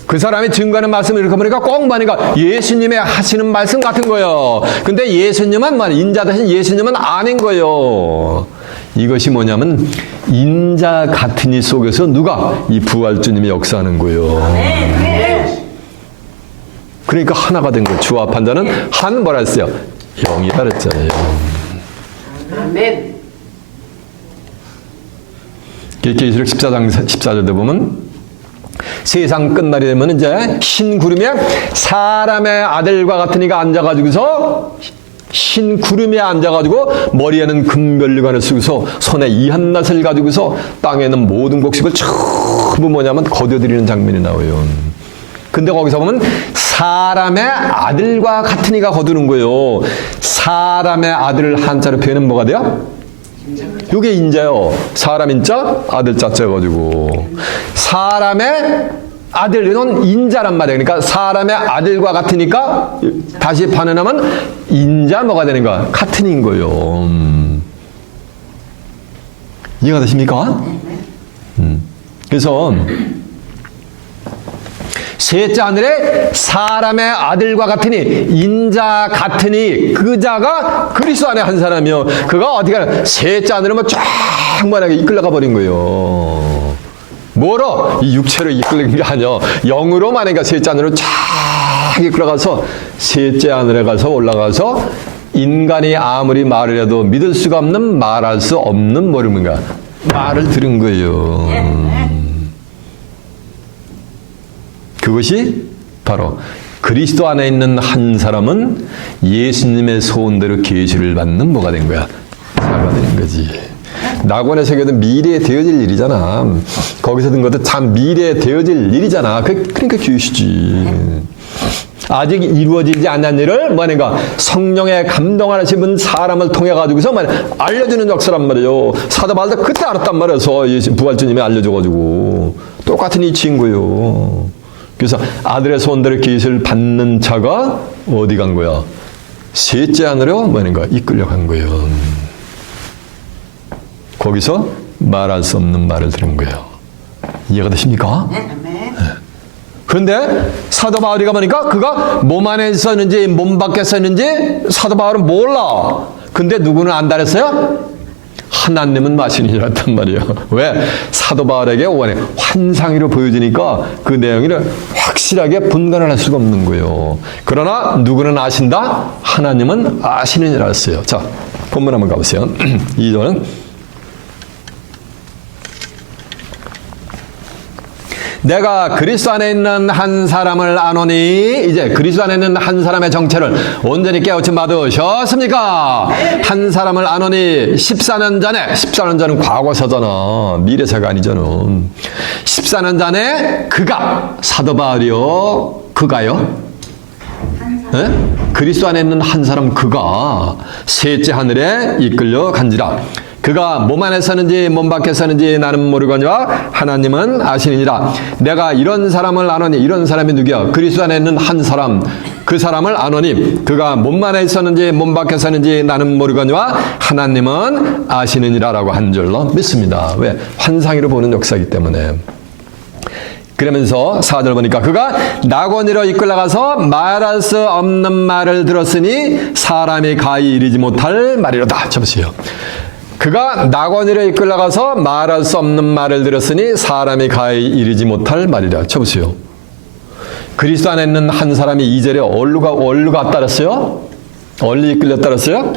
그 사람이 증거하는 말씀을 이렇게 보니까 꼭 보니까 예수님의 하시는 말씀 같은 거예요. 근데 예수님은 인자 대신 예수님은 아닌 거예요. 이것이 뭐냐면 인자 같은 이 속에서 누가 이 부활주님이 역사하는 거예요. 그러니까 하나가 된 거예요. 주와 판자는 한 뭐라 했어요? 영이다 그랬잖아요. 아멘. 계시록 14장 14절에 보면 세상 끝날이 되면 이제 흰 구름에 사람의 아들과 같은 이가 앉아가지고서 흰 구름에 앉아가지고 머리에는 금별류관을 쓰고서 손에 이한낫을 가지고서 땅에 있는 모든 곡식을 전부 뭐냐면 거둬들이는 장면이 나와요. 근데 거기서 보면 사람의 아들과 같은 이가 거두는 거예요. 사람의 아들을 한자로 표현은 뭐가 돼요? 요게 인자요. 사람 인자, 아들 자자 가지고 사람의 아들은 인자란 말이에요. 그러니까 사람의 아들과 같으니까 다시 반응하면 인자 뭐가 되는 거야? 같은 인 거예요. 이해가 되십니까? 그래서 셋째 하늘에 사람의 아들과 같으니 인자 같으니 그 자가 그리스도 안에 한 사람이요. 그가 어디 가나 셋째 하늘은 뭐 쫙 만하게 이끌려가 버린 거예요. 뭐로? 이 육체로 이끌린 게 아니야. 영으로 만약에 셋째 하늘로 쫙 이끌어가서 셋째 하늘에 가서 올라가서 인간이 아무리 말을 해도 믿을 수가 없는 말할 수 없는 뭐인가 말을 들은 거예요. 그것이 바로 그리스도 안에 있는 한 사람은 예수님의 소원대로 계시를 받는 뭐가 된 거야? 자가 되는 거지. 낙원의 세계도 미래에 되어질 일이잖아. 거기서 든 것도 참 미래에 되어질 일이잖아. 그러니까 계시지. 아직 이루어지지 않은 일을 뭐하는가? 성령의 감동하시는 사람을 통해 가지고서 알려주는 역사란 말이에요. 사도 바울도 그때 알았단 말이에요. 부활주님이 알려줘가지고 똑같은 이치인 거예요. 그래서 아들의 소원대로 계시를 받는 자가 어디 간 거야? 셋째 하늘로 뭐하는가? 이끌려간 거예요. 거기서 말할 수 없는 말을 들은 거예요. 이해가 되십니까? 네. 그런데 사도 바울이 가보니까 그가 몸 안에 있었는지 몸 밖에 있었는지 사도 바울은 몰라. 근데 누구는 안다 그랬어요? 하나님은 마시니라 했단 말이에요. 왜? 사도 바울에게 환상으로 보여지니까 그 내용을 확실하게 분간을 할 수가 없는 거예요. 그러나 누구는 아신다? 하나님은 아시느니라 했어요. 자, 본문 한번 가보세요. 2절은 내가 그리스도 안에 있는 한 사람을 아노니, 이제 그리스도 안에 있는 한 사람의 정체를 온전히 깨우침 받으셨습니까? 한 사람을 아노니 14년 전은 과거사잖아. 미래사가 아니잖아. 14년 전에 그가, 사도 바울이요, 그가요? 네? 그리스도 안에 있는 한 사람 그가 셋째 하늘에 이끌려 간지라. 그가 몸 안에 사는지 몸 밖에 사는지 나는 모르거니와 하나님은 아시느니라. 내가 이런 사람을 아노니, 이런 사람이 누구야? 그리스도 안에 있는 한 사람, 그 사람을 아노니 그가 몸 안에 있었는지 몸 밖에 사는지 나는 모르거니와 하나님은 아시느니라라고 한 줄로 믿습니다. 왜? 환상으로 보는 역사이기 때문에. 그러면서 4절 보니까 그가 낙원으로 이끌려가서 말할 수 없는 말을 들었으니 사람이 가히 이르지 못할 말이로다. 쳐보세요. 그가 낙원으로 이끌려가서 말할 수 없는 말을 들었으니 사람이 가히 이르지 못할 말이라. 쳐보세요. 그리스도 안에 있는 한 사람이 2절에 어디로 갔다 그랬어요? 어디로 이끌렸다 그랬어요?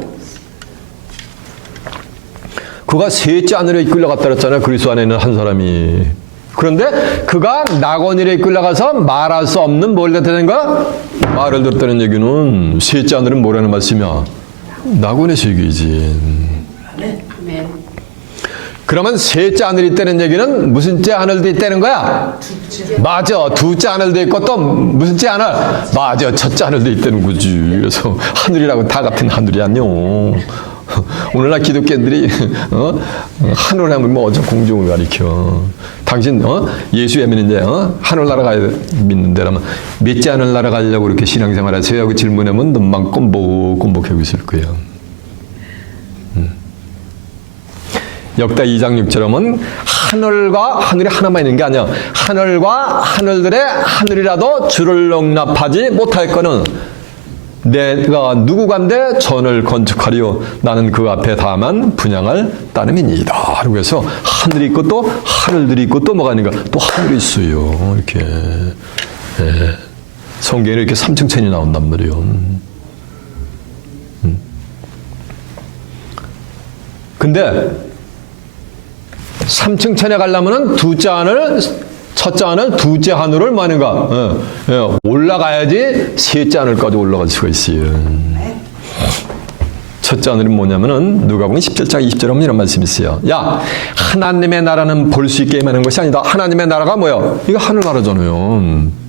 그가 셋째 하늘에 이끌려갔다 그랬잖아요. 그리스도 안에 있는 한 사람이. 그런데 그가 낙원으로 이끌려가서 말할 수 없는 뭘 듣는 거야? 말을 듣다는 얘기는 셋째 하늘은 뭐라는 말씀이야? 낙원의 세계이지. 그러면 셋째 하늘이 있다는 얘기는 무슨 째 하늘도 있다는 거야? 맞아. 둘째 하늘도 있고 또 무슨 째 하늘? 맞아. 첫째 하늘도 있다는 거지. 그래서 하늘이라고 다 같은 하늘이 아니요. 오늘날 기독교인들이 하늘 하면 뭐 어쩌 공중을 가리켜. 당신 예수 믿는데 하늘나라 가야 믿는데라면 몇째 하늘나라 가려고 그렇게 신앙생활 하세요? 하고 질문하면 눈만 꼼복하고 있을 거예요. 역다 2장 6절은 하늘과 하늘이 하나만 있는 게 아니야. 하늘과 하늘들의 하늘이라도 주를 용납하지 못할 거는 내가 누구간데 전을 건축하리요 나는 그 앞에 다만 분양할 따름이니이다. 그리고 해서 하늘이 있고 또 하늘들이 있고 또 뭐가 있는가? 또 하늘이 있어요. 이렇게 성경에 이렇게 3층천이 나온단 말이에요. 근데 3층천에 가려면은 첫째 하늘, 둘째 하늘을 뭐 하는가? 올라가야지 셋째 하늘까지 올라갈 수가 있어요. 첫째 하늘은 뭐냐면은 누가복음 17장 20절에 보면 이런 말씀이 있어요. 야, 하나님의 나라는 볼 수 있게 임하는 것이 아니다. 하나님의 나라가 뭐야? 이거 하늘나라잖아요.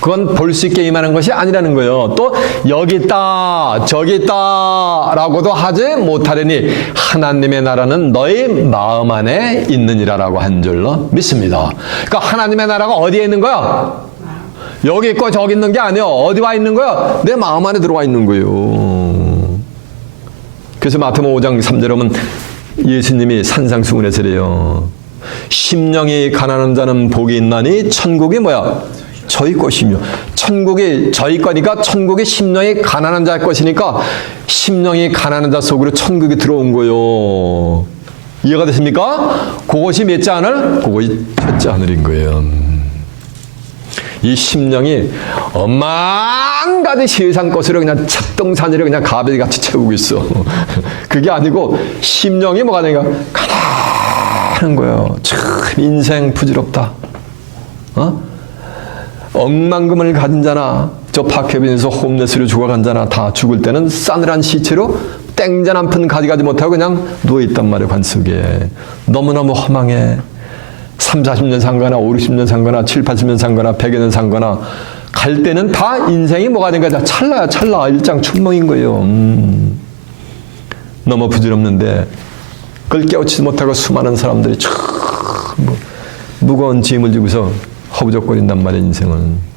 그건 볼 수 있게 임하는 것이 아니라는 거예요. 또 여기 있다 저기 있다 라고도 하지 못하려니 하나님의 나라는 너희 마음 안에 있느니라라고 한 줄로 믿습니다. 그러니까 하나님의 나라가 어디에 있는 거야? 여기 있고 저기 있는 게 아니에요. 어디 와 있는 거야? 내 마음 안에 들어와 있는 거예요. 그래서 마태복음 5장 3절에 보면 예수님이 산상수훈에서 이래요. 심령이 가난한 자는 복이 있나니 천국이 뭐야? 저희 것이며. 천국이 저희 거니까 천국이 심령이 가난한 자의 것이니까 심령이 가난한 자 속으로 천국이 들어온 거예요. 이해가 되십니까? 그것이 몇째 하늘? 그것이 첫째 하늘인 거예요. 이 심령이 엄만가지 세상 것으로 그냥 찹동산으로 그냥 가베기같이 채우고 있어. 그게 아니고 심령이 뭐가 되니까 가난한 거예요. 참 인생 부질없다. 억만금을 가진 자나 저 파케빈에서 홈레스로 죽어간 자나 다 죽을 때는 싸늘한 시체로 땡전 한 푼 가져가지 못하고 그냥 누워있단 말이에요. 관속에. 너무너무 허망해. 3, 40년 산거나 5, 60년 산거나 7, 80년 산거나 100여 년 산거나 갈 때는 다 인생이 뭐가 된 거야. 찰나야 찰나. 일장춘몽인 거예요. 너무 부질없는데 그걸 깨우치지 못하고 수많은 사람들이 참 무거운 짐을 지고서 허부적거린단 말이에요. 인생은.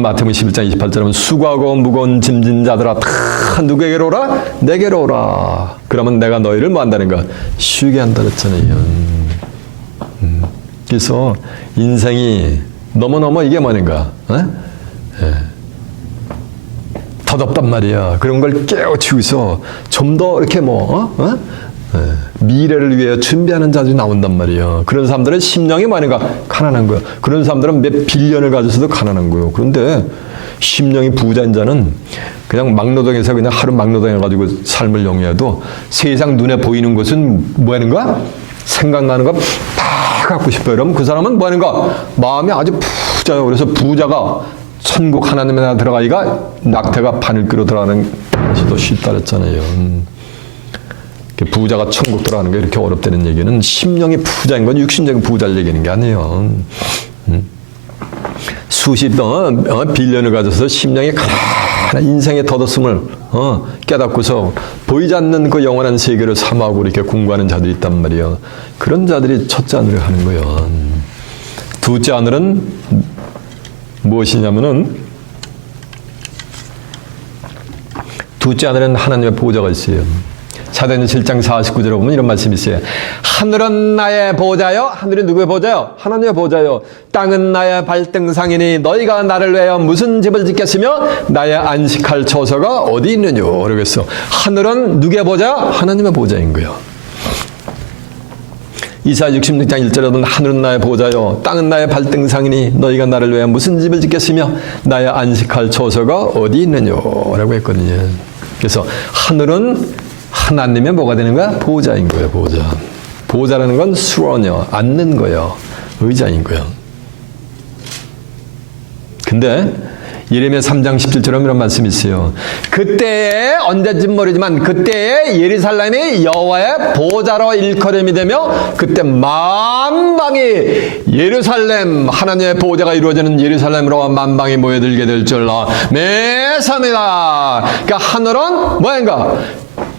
마태복음 11장 28절은 수고하고 무거운 짐진 자들아 다 누구에게로 오라? 내게로 오라. 그러면 내가 너희를 뭐 한다는가? 쉬게 한다 그랬잖아요. 그래서 인생이 너무너무 이게 뭐는가? 더덥단 말이야. 그런 걸 깨우치고서 좀 더 이렇게 미래를 위해 준비하는 자들이 나온단 말이에요. 그런 사람들은 심령이 뭐는가? 가난한 거야. 그런 사람들은 몇 빌리언을 가져서도 가난한 거예요. 그런데 심령이 부자인 자는 그냥 막노동에서 그냥 하루 막노동해가지고 삶을 영위해도 세상 눈에 보이는 것은 뭐 하는 거야? 생각나는 거 다 갖고 싶어요. 그러면 그 사람은 뭐 하는 거야? 마음이 아주 부자예요. 그래서 부자가 천국 하나님에 들어가기가 낙태가 바늘 끓여 들어가는 것이 더 쉽다 그랬잖아요. 부자가 천국 들어가는 게 이렇게 어렵다는 얘기는 심령이 부자인 건 육신적인 부자를 얘기하는 게 아니에요. 수십 빌런을 가져서 심령이 가난한 인생의 덧없음을 깨닫고서 보이지 않는 그 영원한 세계를 사모하고 이렇게 공부하는 자들이 있단 말이에요. 그런 자들이 첫째 하늘을 하는 거예요. 둘째 하늘은 무엇이냐면은 둘째 하늘은 하나님의 보호자가 있어요. 사도행전 7장 49절에 보면 이런 말씀이 있어요. 하늘은 나의 보호자요. 하늘이 누구의 보호자요? 하나님의 보호자요. 땅은 나의 발등상이니 너희가 나를 위하여 무슨 집을 짓겠으며 나의 안식할 처소가 어디 있느냐. 그러겠어. 하늘은 누구의 보호자? 하나님의 보호자인 거예요. 이사야 66장 1절에 보면 하늘은 나의 보호자요. 땅은 나의 발등상이니 너희가 나를 위하여 무슨 집을 짓겠으며 나의 안식할 처소가 어디 있느냐. 라고 했거든요. 그래서 하늘은 하나님의 뭐가 되는 거야? 보호자인 거예요. 보호자. 보호자라는 건 수원이요. 앉는 거예요. 의자인 거예요. 근데 예레미야 3장 17절에 이런 말씀이 있어요. 그때에 언제쯤 모르지만 그때에 예루살렘이 여호와의 보호자로 일컬음이 되며 그때 만방이 예루살렘 하나님의 보호자가 이루어지는 예루살렘으로 만방이 모여들게 될 줄 매섭니다. 그러니까 하늘은 뭐인가?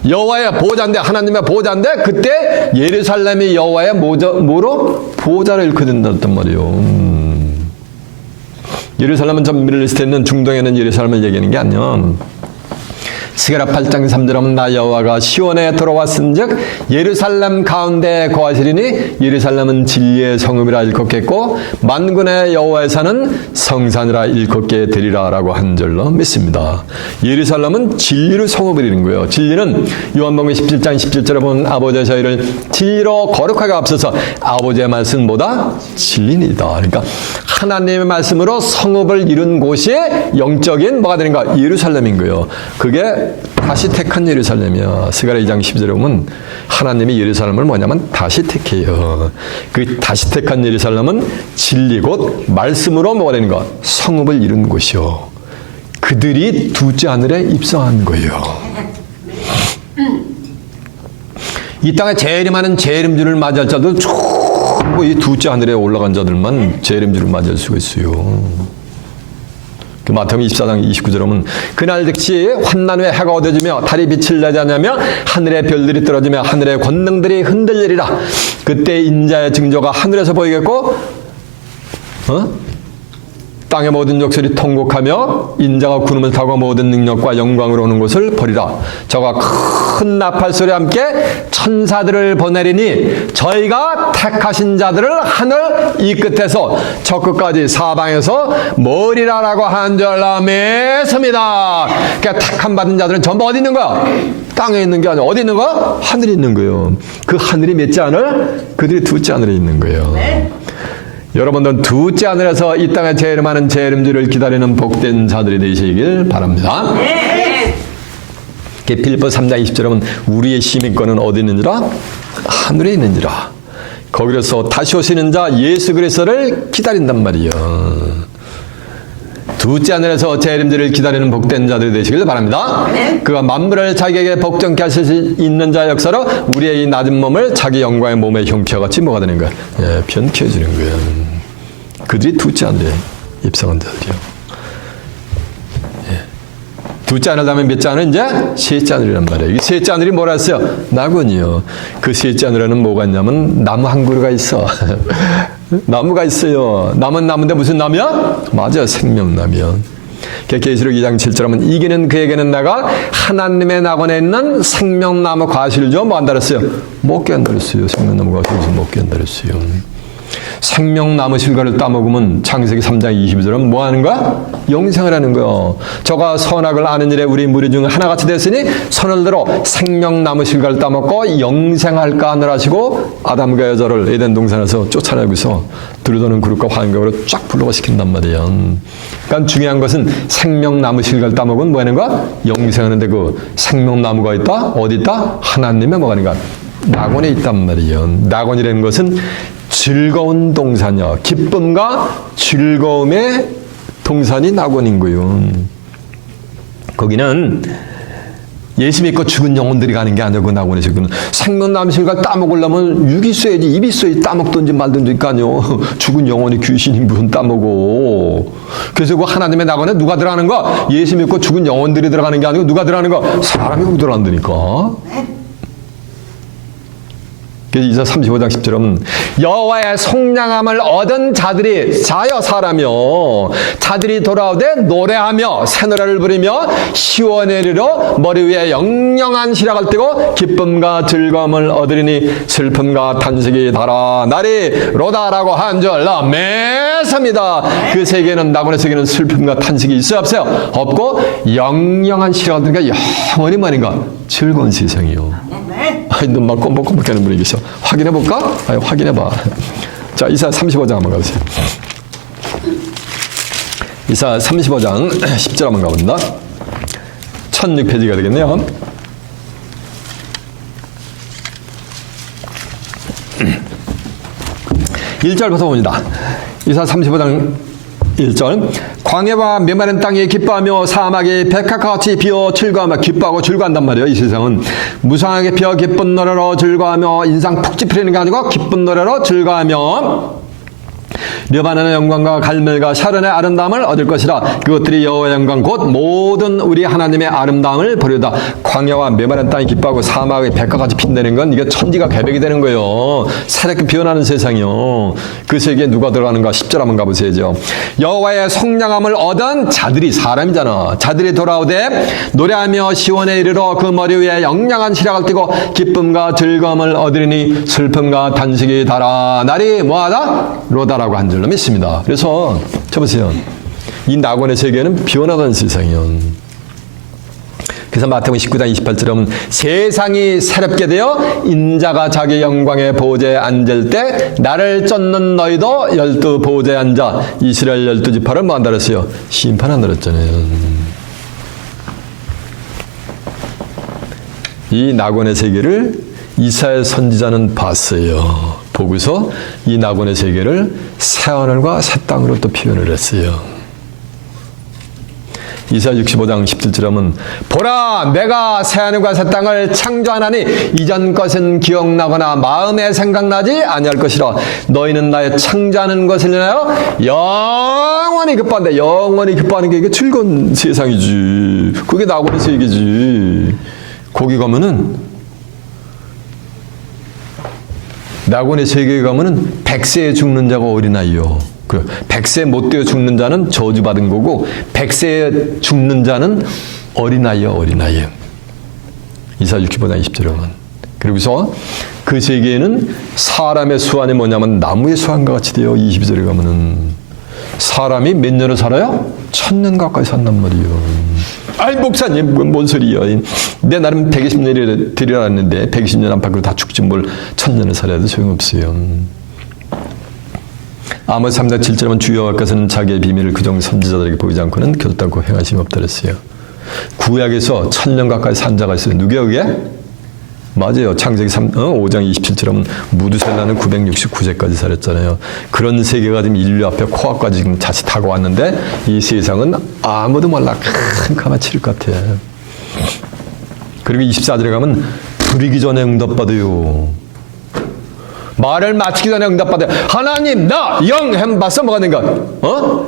여호와의 보호자인데 하나님의 보호자인데 그때 예루살렘이 여호와의 뭐로? 보호자를 일컬는단 말이에요. 예루살렘은 전 미들리스트에 있는 중동에 있는 예루살렘을 얘기하는 게 아니야. 스가랴 8장 3절에 하면 나 여호와가 시온에 들어왔은즉 예루살렘 가운데 거하시리니 예루살렘은 진리의 성읍이라 일컫겠고 만군의 여호와의 산은 성산이라 일컫게 되리라 라고 한 줄로 믿습니다. 예루살렘은 진리로 성읍을 이루는 거예요. 진리는 요한복음 17장 17절에 보면 아버지의 저희를 진리로 거룩하게 앞서서 아버지의 말씀보다 진리니다. 그러니까 하나님의 말씀으로 성읍을 이룬 곳이 영적인 뭐가 되는가? 예루살렘인 거예요. 그게 다시 택한 예루살렘이야. 스가랴 2장 12절에 보면 하나님이 예루살렘을 뭐냐면 다시 택해요. 그 다시 택한 예루살렘은 진리 곧 말씀으로 뭐가 되는가? 성읍을 이룬 곳이요. 그들이 둘째 하늘에 입성한 거예요. 이 땅에 제일 많은 재림주를 맞이할 자들 전부 이 둘째 하늘에 올라간 자들만 재림주를 맞이할 수가 있어요. 그 마태복음 24장 29절에 보면 그날 즉시 환난 후에 해가 어두워지며 달이 빛을 내지 않으며 하늘의 별들이 떨어지며 하늘의 권능들이 흔들리리라. 그때 인자의 징조가 하늘에서 보이겠고 땅의 모든 족속이 통곡하며 인자가 구름을 타고 모든 능력과 영광으로 오는 것을 보리라. 저가 큰 나팔 소리와 함께 천사들을 보내리니 저희가 택하신 자들을 하늘 이 끝에서 저 끝까지 사방에서 머리라라고 한 줄 믿습니다. 그러니까 택함 받은 자들은 전부 어디 있는 거야? 땅에 있는 게 아니라 어디 있는 거야? 하늘에 있는 거예요. 그 하늘이 몇째 하늘? 그들이 둘째 하늘에 있는 거예요. 네. 여러분들은 둘째 하늘에서 이 땅에 제일 많은 재림주를 기다리는 복된 자들이 되시길 바랍니다. 네. 빌립보 3장 20절에 보면 우리의 시민권은 어디 있는지라? 하늘에 있는지라. 거기로서 다시 오시는 자 예수 그리스도를 기다린단 말이에요. 두째 하늘에서 재림들을 기다리는 복된 자들이 되시길 바랍니다. 그가 만물을 자기에게 복종케 하실 수 있는 자의 역사로 우리의 이 낮은 몸을 자기 영광의 몸의 형체와 같이 뭐가 되는 거야? 예, 변케 해주는 거야. 그들이 두째 하늘에 입성한 자들이요. 두째 하늘 다음에 몇째 하늘? 이제 셋째 하늘이란 말이에요. 이 셋째 하늘이 뭐라 했어요? 낙원이요. 그 셋째 하늘에는 뭐가 있냐면 나무 한 그루가 있어. 나무가 있어요. 나무는 나무인데 무슨 나무야? 맞아, 생명나무야. 계시록 2장 7절 하면 이기는 그에게는 내가 하나님의 낙원에 있는 생명나무 과실을 좀 뭐 한다 그랬어요? 먹게 한다 그랬어요. 생명나무 과실을 좀 먹게 한다 그랬어요. 생명나무 실과를 따먹으면 창세기 3장 22절은 뭐 하는 거야? 영생을 하는 거야. 저가 선악을 아는 일에 우리 무리 중 하나같이 됐으니 손을 들어 생명나무 실과를 따먹고 영생할까 하느라 하시고 아담과 여자를 에덴 동산에서 쫓아내고서 두루도는 그룹과 환경으로 쫙 불러가 시킨단 말이야. 그러니까 중요한 것은 생명나무 실과를 따먹으면 뭐 하는 거야? 영생하는데 그 생명나무가 있다? 어디 있다? 하나님의 뭐가 하는 거야? 낙원에 있단 말이야. 낙원이라는 것은 즐거운 동산이요. 기쁨과 즐거움의 동산이 낙원인 거예요. 거기는 예수 믿고 죽은 영혼들이 가는 게 아니고 낙원에 지금 생명나무 실과를 따먹으려면 육이 있어야지, 입이 있어야지 따먹든지 말든지 아니요. 죽은 영혼이 귀신이 무슨 따먹어. 그래서 그 하나님의 낙원에 누가 들어가는 거? 예수 믿고 죽은 영혼들이 들어가는 게 아니고 누가 들어가는 거? 사람이 거기 들어간다니까. 이사 35장 10절은 여호와의 속량함을 얻은 자들이 자여 사람이여 자들이 돌아오되 노래하며 새노래를 부르며 시온에 이르러 머리 위에 영영한 시락을 띠고 기쁨과 즐거움을 얻으리니 슬픔과 탄식이 달아 날이 로다라고 한 줄 매섭니다. 그 세계는 낙원의 세계는 슬픔과 탄식이 있어요 없어요? 없고 영영한 시락을 띠니까 영원히 말인가 즐거운 세상이요. 아이, 눈만 껌뻑껌뻑 하는 분이 계셔. 확인해볼까? 아니, 확인해봐. 자, 이사 35장 한번 가보세요. 이사 35장 10절 한번 가본다. 1006페이지가 되겠네요. (1절부터) 봅니다. 이사 35장 1절 광야와 메마른 땅에 기뻐하며 사막에 백합같이 비어 즐거워하며 기뻐하고 즐거워한단 말이에요. 이 세상은 무상하게 피어 기쁜 노래로 즐거워하며 인상 푹 찌푸리는 게 아니고 기쁜 노래로 즐거워하며 르바논의 영광과 갈멜과 샤론의 아름다움을 얻을 것이라. 그것들이 여호와의 영광 곧 모든 우리 하나님의 아름다움을 보려다. 광야와 메마른 땅이 기뻐하고 사막의 백합같이 핀다는 건 이게 천지가 개벽이 되는 거예요. 새롭게 피어나는 세상이요. 그 세계에 누가 들어가는가? 10절 한번 가보세요. 여호와의 속량함을 얻은 자들이 사람이잖아. 자들이 돌아오되 노래하며 시온에 이르러 그 머리 위에 영영한 시락을 띠고 기쁨과 즐거움을 얻으리니 슬픔과 탄식이 달아 날이 뭐하다? 로다라고 한 줄로 믿습니다. 그래서 저 보세요. 이 낙원의 세계는 변화된 세상이요. 그래서 마태복음 19장 28절에 보면 세상이 새롭게 되어 인자가 자기 영광의 보좌에 앉을 때 나를 쫓는 너희도 12 보좌에 앉아 이스라엘 12지파를 뭐 한다 그랬어요? 심판한다 그랬잖아요. 이 낙원의 세계를 이사야 선지자는 봤어요. 보고서 이 낙원의 세계를 새하늘과 새 땅으로 또 표현을 했어요. 이사야 65장 17절 하면 보라 내가 새하늘과 새 땅을 창조하나니 이전 것은 기억나거나 마음에 생각나지 아니할 것이라. 너희는 나의 창조하는 것을 인하여 영원히 기뻐한다. 영원히 기뻐하는 게 이게 즐거운 세상이지. 그게 낙원의 세계지. 거기 가면은 낙원의 세계에 가면은 100세에 죽는 자가 어린아이요. 그 100세 못 되어 죽는 자는 저주받은 거고 100세에 죽는 자는 어린아이요, 어린아이. 이사야 65장 20절에 보면. 그리고서 그 세계에는 사람의 수완이 뭐냐면 나무의 수완과 같이 돼요. 22절에 가면은 사람이 몇 년을 살아요? 1000년 가까이 산단 말이에요. 아이 목사님 뭔 소리야. 내 나름 120년을 되리라 했는데 120년 안팎으로 다 죽지 뭘 1000년을 살아도 소용없어요. 아모스 3장 7절은 주여와께서는 자기의 비밀을 그종 선지자들에게 보이지 않고는 교도하고 행하심이 없다 그랬어요. 구약에서 1000년 가까이 산 자가 있어요. 누구야 그게? 맞아요. 창세기 5장 27처럼 무두셀라는 969세까지 살았잖아요. 그런 세계가 지금 인류 앞에 코앞까지 지금 자칫 다가왔는데 이 세상은 아무도 몰라. 캄캄한 칠흑 같아. 그리고 24절에 가면 부리기 전에 응답받아요. 말을 마치기 전에 응답받아요. 하나님 나 영햄 봤어? 뭐가 된가?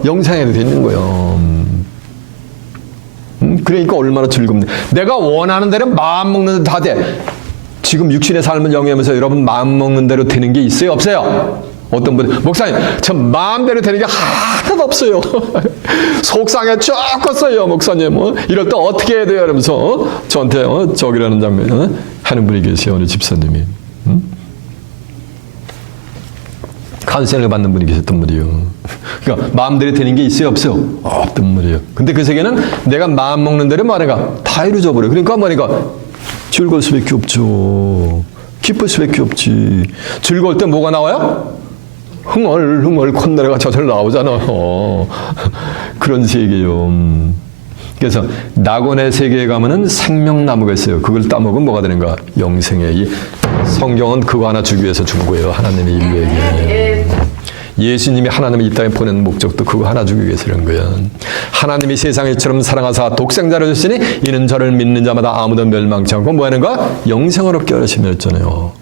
영생이 되는 거예요. 그러니까 얼마나 즐겁네. 내가 원하는 대로 마음 먹는 대로 다 돼. 지금 육신의 삶을 영위하면서 여러분 마음 먹는 대로 되는 게 있어요? 없어요? 어떤 분, 목사님, 저 마음대로 되는 게 하나도 없어요. 속상해 죽겠어요, 목사님. 이럴 때 어떻게 해야 돼요? 이러면서 저한테 저기라는 장면 하는 분이 계세요, 어느 집사님이. 카운셀링을 받는 분이 계셨단 말이에요. 그러니까 마음대로 되는 게 있어요, 없어요? 없단 말이에요. 근데 그 세계는 내가 마음 먹는 대로 말해가 다 이루어져 버려. 그러니까 말해가 즐거울 수밖에 없죠. 기쁠 수밖에 없지. 즐거울 때 뭐가 나와요? 흥얼흥얼 콧노래가 저절 나오잖아요. 그런 세계요. 그래서 낙원의 세계에 가면은 생명나무가 있어요. 그걸 따먹으면 뭐가 되는가? 영생에. 이 성경은 그거 하나 주기 위해서 준 거예요. 하나님의 인류에게. 예수님이 하나님을 이 땅에 보낸 목적도 그거 하나 주기 위해서 그런 거예요. 하나님이 세상을 이처럼 사랑하사 독생자를 주시니 이는 저를 믿는 자마다 아무도 멸망치 않고 뭐 하는가? 영생을 얻게 하시며 했잖아요.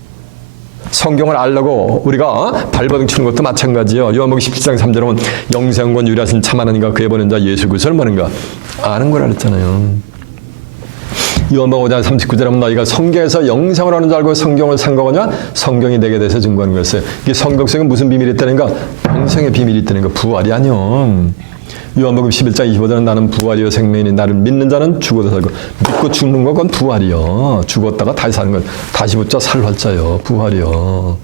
성경을 알려고 우리가 발버둥 치는 것도 마찬가지예요. 요한복음 17장 3절에 보면 영생권 유일하신 참 하나님과 그의 보낸 자 예수 그리스도를 뭐는가? 아는 거라 그랬잖아요. 요한복음 5장 39절에 보면 너희가 성경에서 영생을 얻는 줄 알고 성경을 산 거냐? 성경이 내게 대해서 증거하는 거였어요. 이게 성경 속에 무슨 비밀이 있다는가? 영생의 비밀이 있다는가? 부활이 아니요. 요한복음 11장 25절은 나는 부활이요 생명이니 나를 믿는 자는 죽어도 살고 믿고 죽는 건 그건 부활이요. 죽었다가 다시 사는 건 다시 붙자 살 활자요. 부활이요.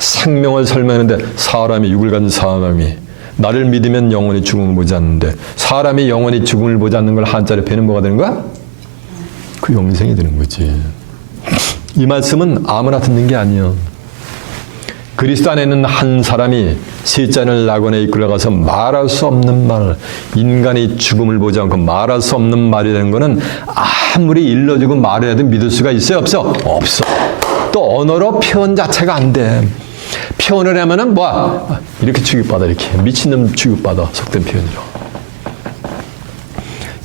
생명을 설명하는데 사람이 육을 가진 사람이 나를 믿으면 영원히 죽음을 보지 않는데 사람이 영원히 죽음을 보지 않는 걸 한자로 배는 뭐가 되는 거야? 그 영생이 되는 거지. 이 말씀은 아무나 듣는 게 아니에요. 그리스도 안에 있는 한 사람이 셋째는 낙원에 이끌어가서 말할 수 없는 말, 인간이 죽음을 보지 않고 말할 수 없는 말이라는 거는 아무리 일러주고 말해도 믿을 수가 있어요? 없어? 없어. 또 언어로 표현 자체가 안 돼. 표현을 하면은 뭐야? 이렇게 취급받아, 이렇게. 미친놈 취급받아, 속된 표현으로.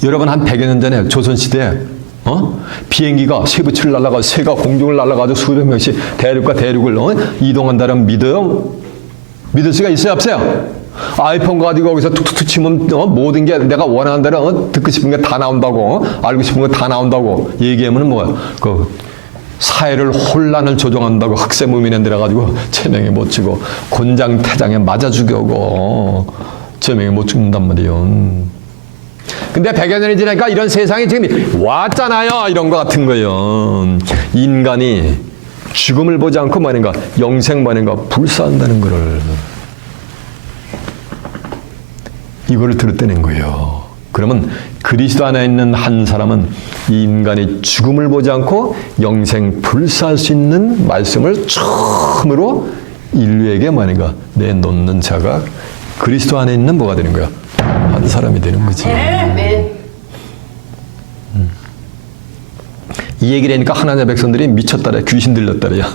여러분, 한 100여 년 전에 조선시대에 비행기가 쇠붙이를 날아가 새가 공중을 날아가지고 수백 명씩 대륙과 대륙을 이동한다면 믿어요? 믿을 수가 있어요? 없어요? 아이폰 가지고 거기서 툭툭툭 치면 모든 게 내가 원하는 대로 듣고 싶은 게 다 나온다고 알고 싶은 거 다 나온다고 얘기하면 뭐야? 그 사회를 혼란을 조종한다고 학세무민에 내려가지고 제명에 못 치고 곤장 태장에 맞아 죽여고 제명에 못 죽는단 말이에요. 근데 100여 년이 지나니까 이런 세상이 지금 왔잖아요. 이런 거 같은 거예요. 인간이 죽음을 보지 않고 뭐하는가? 영생 뭐하는가? 불사한다는 거를. 이거를 들었다는 거예요. 그러면 그리스도 안에 있는 한 사람은 이 인간이 죽음을 보지 않고 영생 불사할 수 있는 말씀을 처음으로 인류에게 뭐하는가? 내놓는 자가 그리스도 안에 있는 뭐가 되는 거야? 한 사람이 되는 거지. 이 얘기를 하니까 하나님의 백성들이 미쳤다래. 귀신 들렸다래요.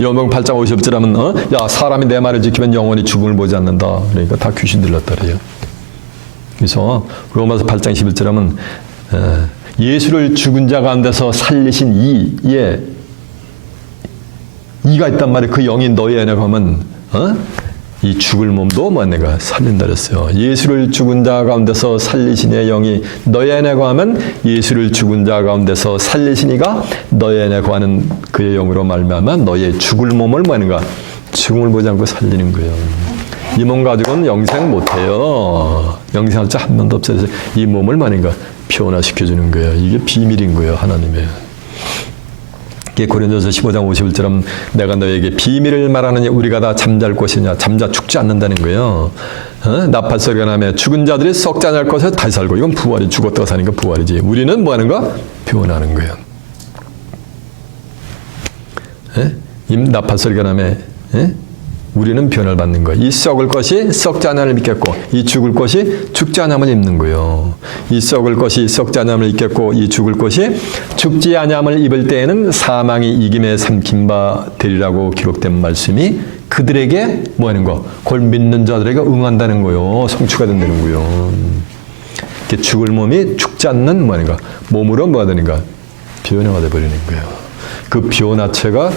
요한복음 8장 50절 하면 야 사람이 내 말을 지키면 영원히 죽음을 보지 않는다. 그러니까 다 귀신 들렸다래요. 그래서 로마서 8장 11절 하면 예수를 죽은 자 가운데서 살리신 이가 있단 말이에요. 그 영이 너희 안에 가면 이 죽을 몸도 뭐 내가 살린다 그랬어요. 예수를 죽은 자 가운데서 살리신 이의 영이 너희 안에 거하면 예수를 죽은 자 가운데서 살리신 이가 너희 안에 거하는 그의 영으로 말미암아 너희의 죽을 몸을 뭐 하는가? 죽음을 보지 않고 살리는 거예요. 이 몸 가지고는 영생 못해요. 영생할 자 한 명도 없어서 이 몸을 뭐 하는가? 변화시켜주는 거예요. 이게 비밀인 거예요. 하나님의. 고린도서 15장 51절은 내가 너에게 비밀을 말하느니 우리가 다 잠잘 것이냐 잠자 죽지 않는다는 거예요. 나팔소리가 나면 죽은 자들이 썩지 않을 것에 다시 살고 이건 부활이 죽었다가 사니까 부활이지. 우리는 뭐 하는가? 변하는 거예요. 나팔소리가 나면 우리는 변을 받는 거예요. 이 썩을 것이 썩지 않음을 믿겠고 이 죽을 것이 죽지 않음을 입는 거예요. 이 썩을 것이 썩지 않음을 입겠고 이 죽을 것이 죽지 않음을 입을 때에는 사망이 이김에 삼킨 바 되리라고 기록된 말씀이 그들에게 뭐 하는 거? 그걸 믿는 자들에게 응한다는 거예요. 성취가 된다는 거예요. 이렇게 죽을 몸이 죽지 않는 뭐 하는 거? 몸으로 뭐가 되는가? 변화가 되어버리는 거예요. 그 변화체가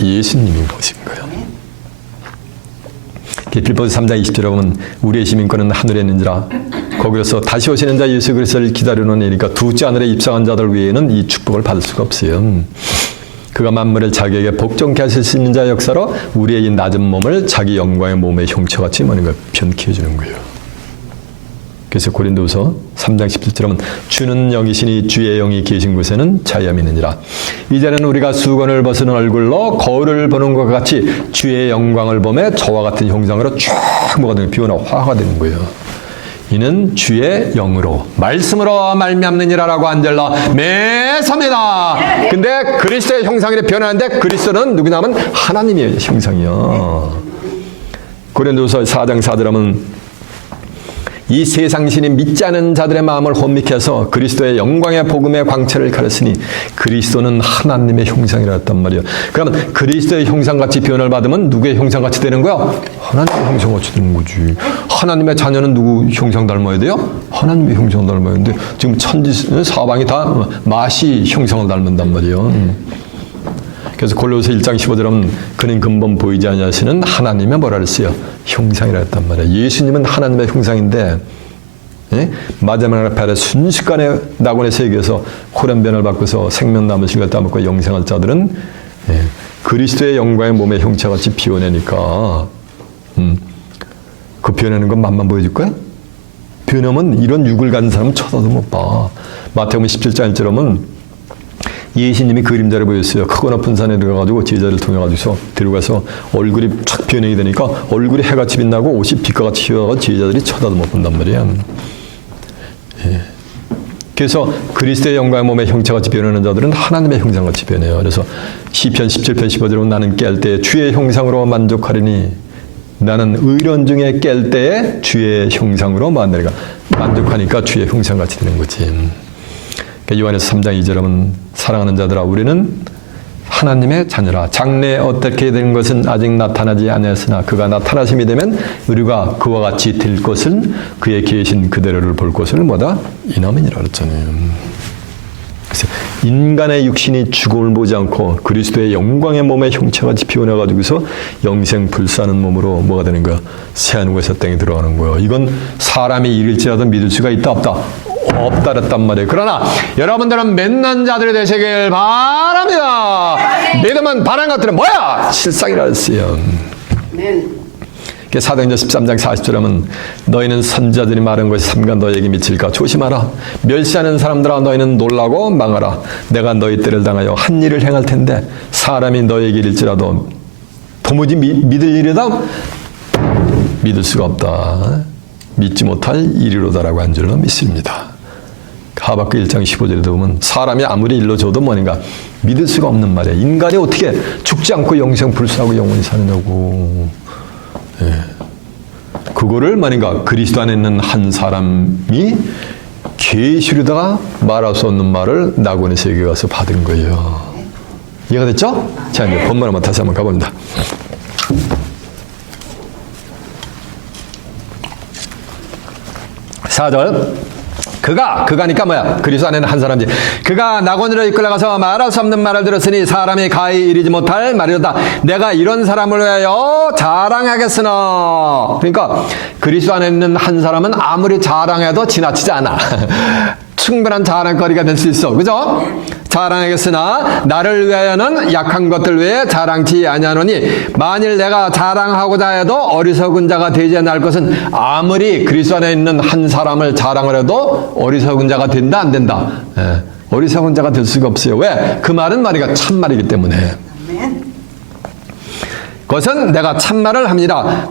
예수님인 것인 거예요. 빌보서 3장 20절에 보면 우리의 시민권은 하늘에 있는지라 거기서 다시 오시는 자 예수 그리스도를 기다리는 이니까 두째 하늘에 입성한 자들 외에는 이 축복을 받을 수가 없어요. 그가 만물을 자기에게 복종케 하실 수 있는 자의 역사로 우리의 이 낮은 몸을 자기 영광의 몸의 형체같이 뭐는 걸 변케 해주는 거예요. 그래서 고린도후서 3장 17절은 주는 영이시니 주의 영이 계신 곳에는 자유함이 있느니라. 이제는 우리가 수건을 벗은 얼굴로 거울을 보는 것 같이 주의 영광을 보며 저와 같은 형상으로 쫙 뭐가 되는 비오나 화가 되는 거예요. 이는 주의 영으로 말씀으로 말미암느니라라고 안젤라 매섭니다. 근데 그리스도의 형상이 변하는데 그리스도는 누구냐면 하나님의 형상이요. 고린도서 4장 4절 하면 이 세상 신이 믿지 않은 자들의 마음을 혼미케 해서 그리스도의 영광의 복음의 광채를 가렸으니 그리스도는 하나님의 형상이라 했단 말이에요. 그러면 그리스도의 형상같이 변을 받으면 누구의 형상같이 되는 거야? 하나님의 형상같이 되는 거지. 하나님의 자녀는 누구 형상 닮아야 돼요? 하나님의 형상 닮아야 되는데 지금 천지 사방이 다 마시 형상을 닮는단 말이에요. 그래서 골로새 1장 15절 하면 그는 근본 보이지 아니하시는 하나님의 뭐라 그랬어요? 형상이라 했단 말이에요. 예수님은 하나님의 형상인데 마지막 날에 순식간에 낙원의 세계에서 호련변을 받고서 생명 남으신 걸 따먹고 영생할 자들은 그리스도의 영광의 몸의 형체같이 비워내니까 그 변하는 건 맛만 보여줄 거야? 변하면 이런 육을 가진 사람은 쳐다도 못 봐. 마태복음 17장 1절 하면 예수님이 그림자를 보였어요. 크고 높은 산에 들어가가지고 제자를 통해가지고 들어가서 얼굴이 촥 변형이 되니까 얼굴이 해같이 빛나고 옷이 빛과 같이 휘어가고 제자들이 쳐다도 못 본단 말이야. 그래서 그리스도의 영광의 몸의 형체같이 변하는 자들은 하나님의 형상같이 변해요. 그래서 시편 17편 15절은 나는 깰 때 주의 형상으로 만족하리니 나는 의로운 중에 깰 때에 주의 형상으로 만족하니까 주의 형상같이 되는 거지. 요한에서 3장 2절 하면 사랑하는 자들아 우리는 하나님의 자녀라. 장래에 어떻게 된 것은 아직 나타나지 아니하였으나 그가 나타나심이 되면 우리가 그와 같이 될 것은 그의 계신 그대로를 볼 것을 뭐다? 이남이니라 그랬잖아요. 그래서 인간의 육신이 죽음을 보지 않고 그리스도의 영광의 몸의 형체같이 피어나가지고서 영생 불사하는 몸으로 뭐가 되는 거야? 새하늘에서 땅에 들어가는 거예요. 이건 사람이 이를지라도 믿을 수가 있다 없다? 없다 그랬단 말이에요. 그러나 여러분들은 맺는 자들이 되시길 바랍니다. 믿으면 바란 것들은 뭐야? 실상이라 했어요. 사도행전 13장 40절 하면 너희는 선지자들이 말한 것이 삼가 너에게 미칠까 조심하라. 멸시하는 사람들아 너희는 놀라고 망하라. 내가 너희 때를 당하여 한 일을 행할 텐데 사람이 너에게 이를지라도 도무지 믿을 일이다? 믿을 수가 없다. 믿지 못할 일이로다라고 한 줄로 믿습니다. 하박국 1장 15절에도 보면 사람이 아무리 일러줘도 뭐인가 믿을 수가 없는 말이에요. 인간이 어떻게 죽지 않고 영생 불사하고 영원히 사느냐고. 그거를 뭐인가 그리스도 안에 있는 한 사람이 계시로다가 말할 수 없는 말을 낙원의 세계에 가서 받은 거예요. 이해가 됐죠? 자, 이제 본문 한번 다시 한번 가봅니다. 4절 그가니까 뭐야? 그리스도 안에는 한 사람이지. 그가 낙원으로 이끌어가서 말할 수 없는 말을 들었으니 사람이 가히 이르지 못할 말이로다. 내가 이런 사람을 위하여 자랑하겠으나. 그러니까 그리스도 안에 있는 한 사람은 아무리 자랑해도 지나치지 않아. 충분한 자랑거리가 될 수 있어. 그죠? 자랑하겠으나 나를 위하여는 약한 것들 외에 자랑치 아니하노니 만일 내가 자랑하고자 해도 어리석은 자가 되지 않을 것은 아무리 그리스도 안에 있는 한 사람을 자랑을 해도 어리석은 자가 된다 안 된다? 어리석은 자가 될 수가 없어요. 왜? 그 말은 말이가 참말이기 때문에. 그것은 내가 참말을 합니다.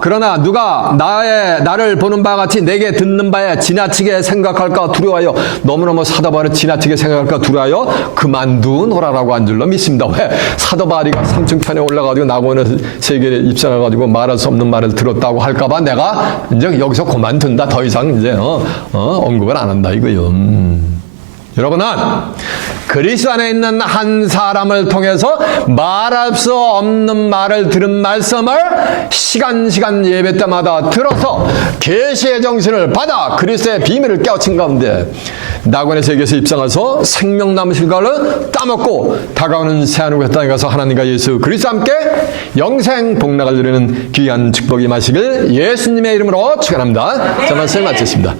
그러나 누가 나를 보는 바와 같이 내게 듣는 바에 지나치게 생각할까 두려워하여, 너무너무 사도 바울을 지나치게 생각할까 두려워하여 그만두노라라고 한 줄로 믿습니다. 왜? 사도 바울이가 삼층편에 올라가지고 나고는 세계에 입성해가지고 말할 수 없는 말을 들었다고 할까봐 내가 이제 여기서 그만둔다. 더 이상 이제 언급을 안 한다 이거요. 여러분은 그리스도 안에 있는 한 사람을 통해서 말할 수 없는 말을 들은 말씀을 시간 예배 때마다 들어서 계시의 정신을 받아 그리스도의 비밀을 깨우친 가운데 낙원의 세계에서 입성해서 생명 남으실 것을 따먹고 다가오는 새하늘과 땅에 가서 하나님과 예수 그리스도와 함께 영생 복락을 누리는 귀한 축복이 마시길 예수님의 이름으로 축원합니다. 자, 말씀을 마쳤습니다.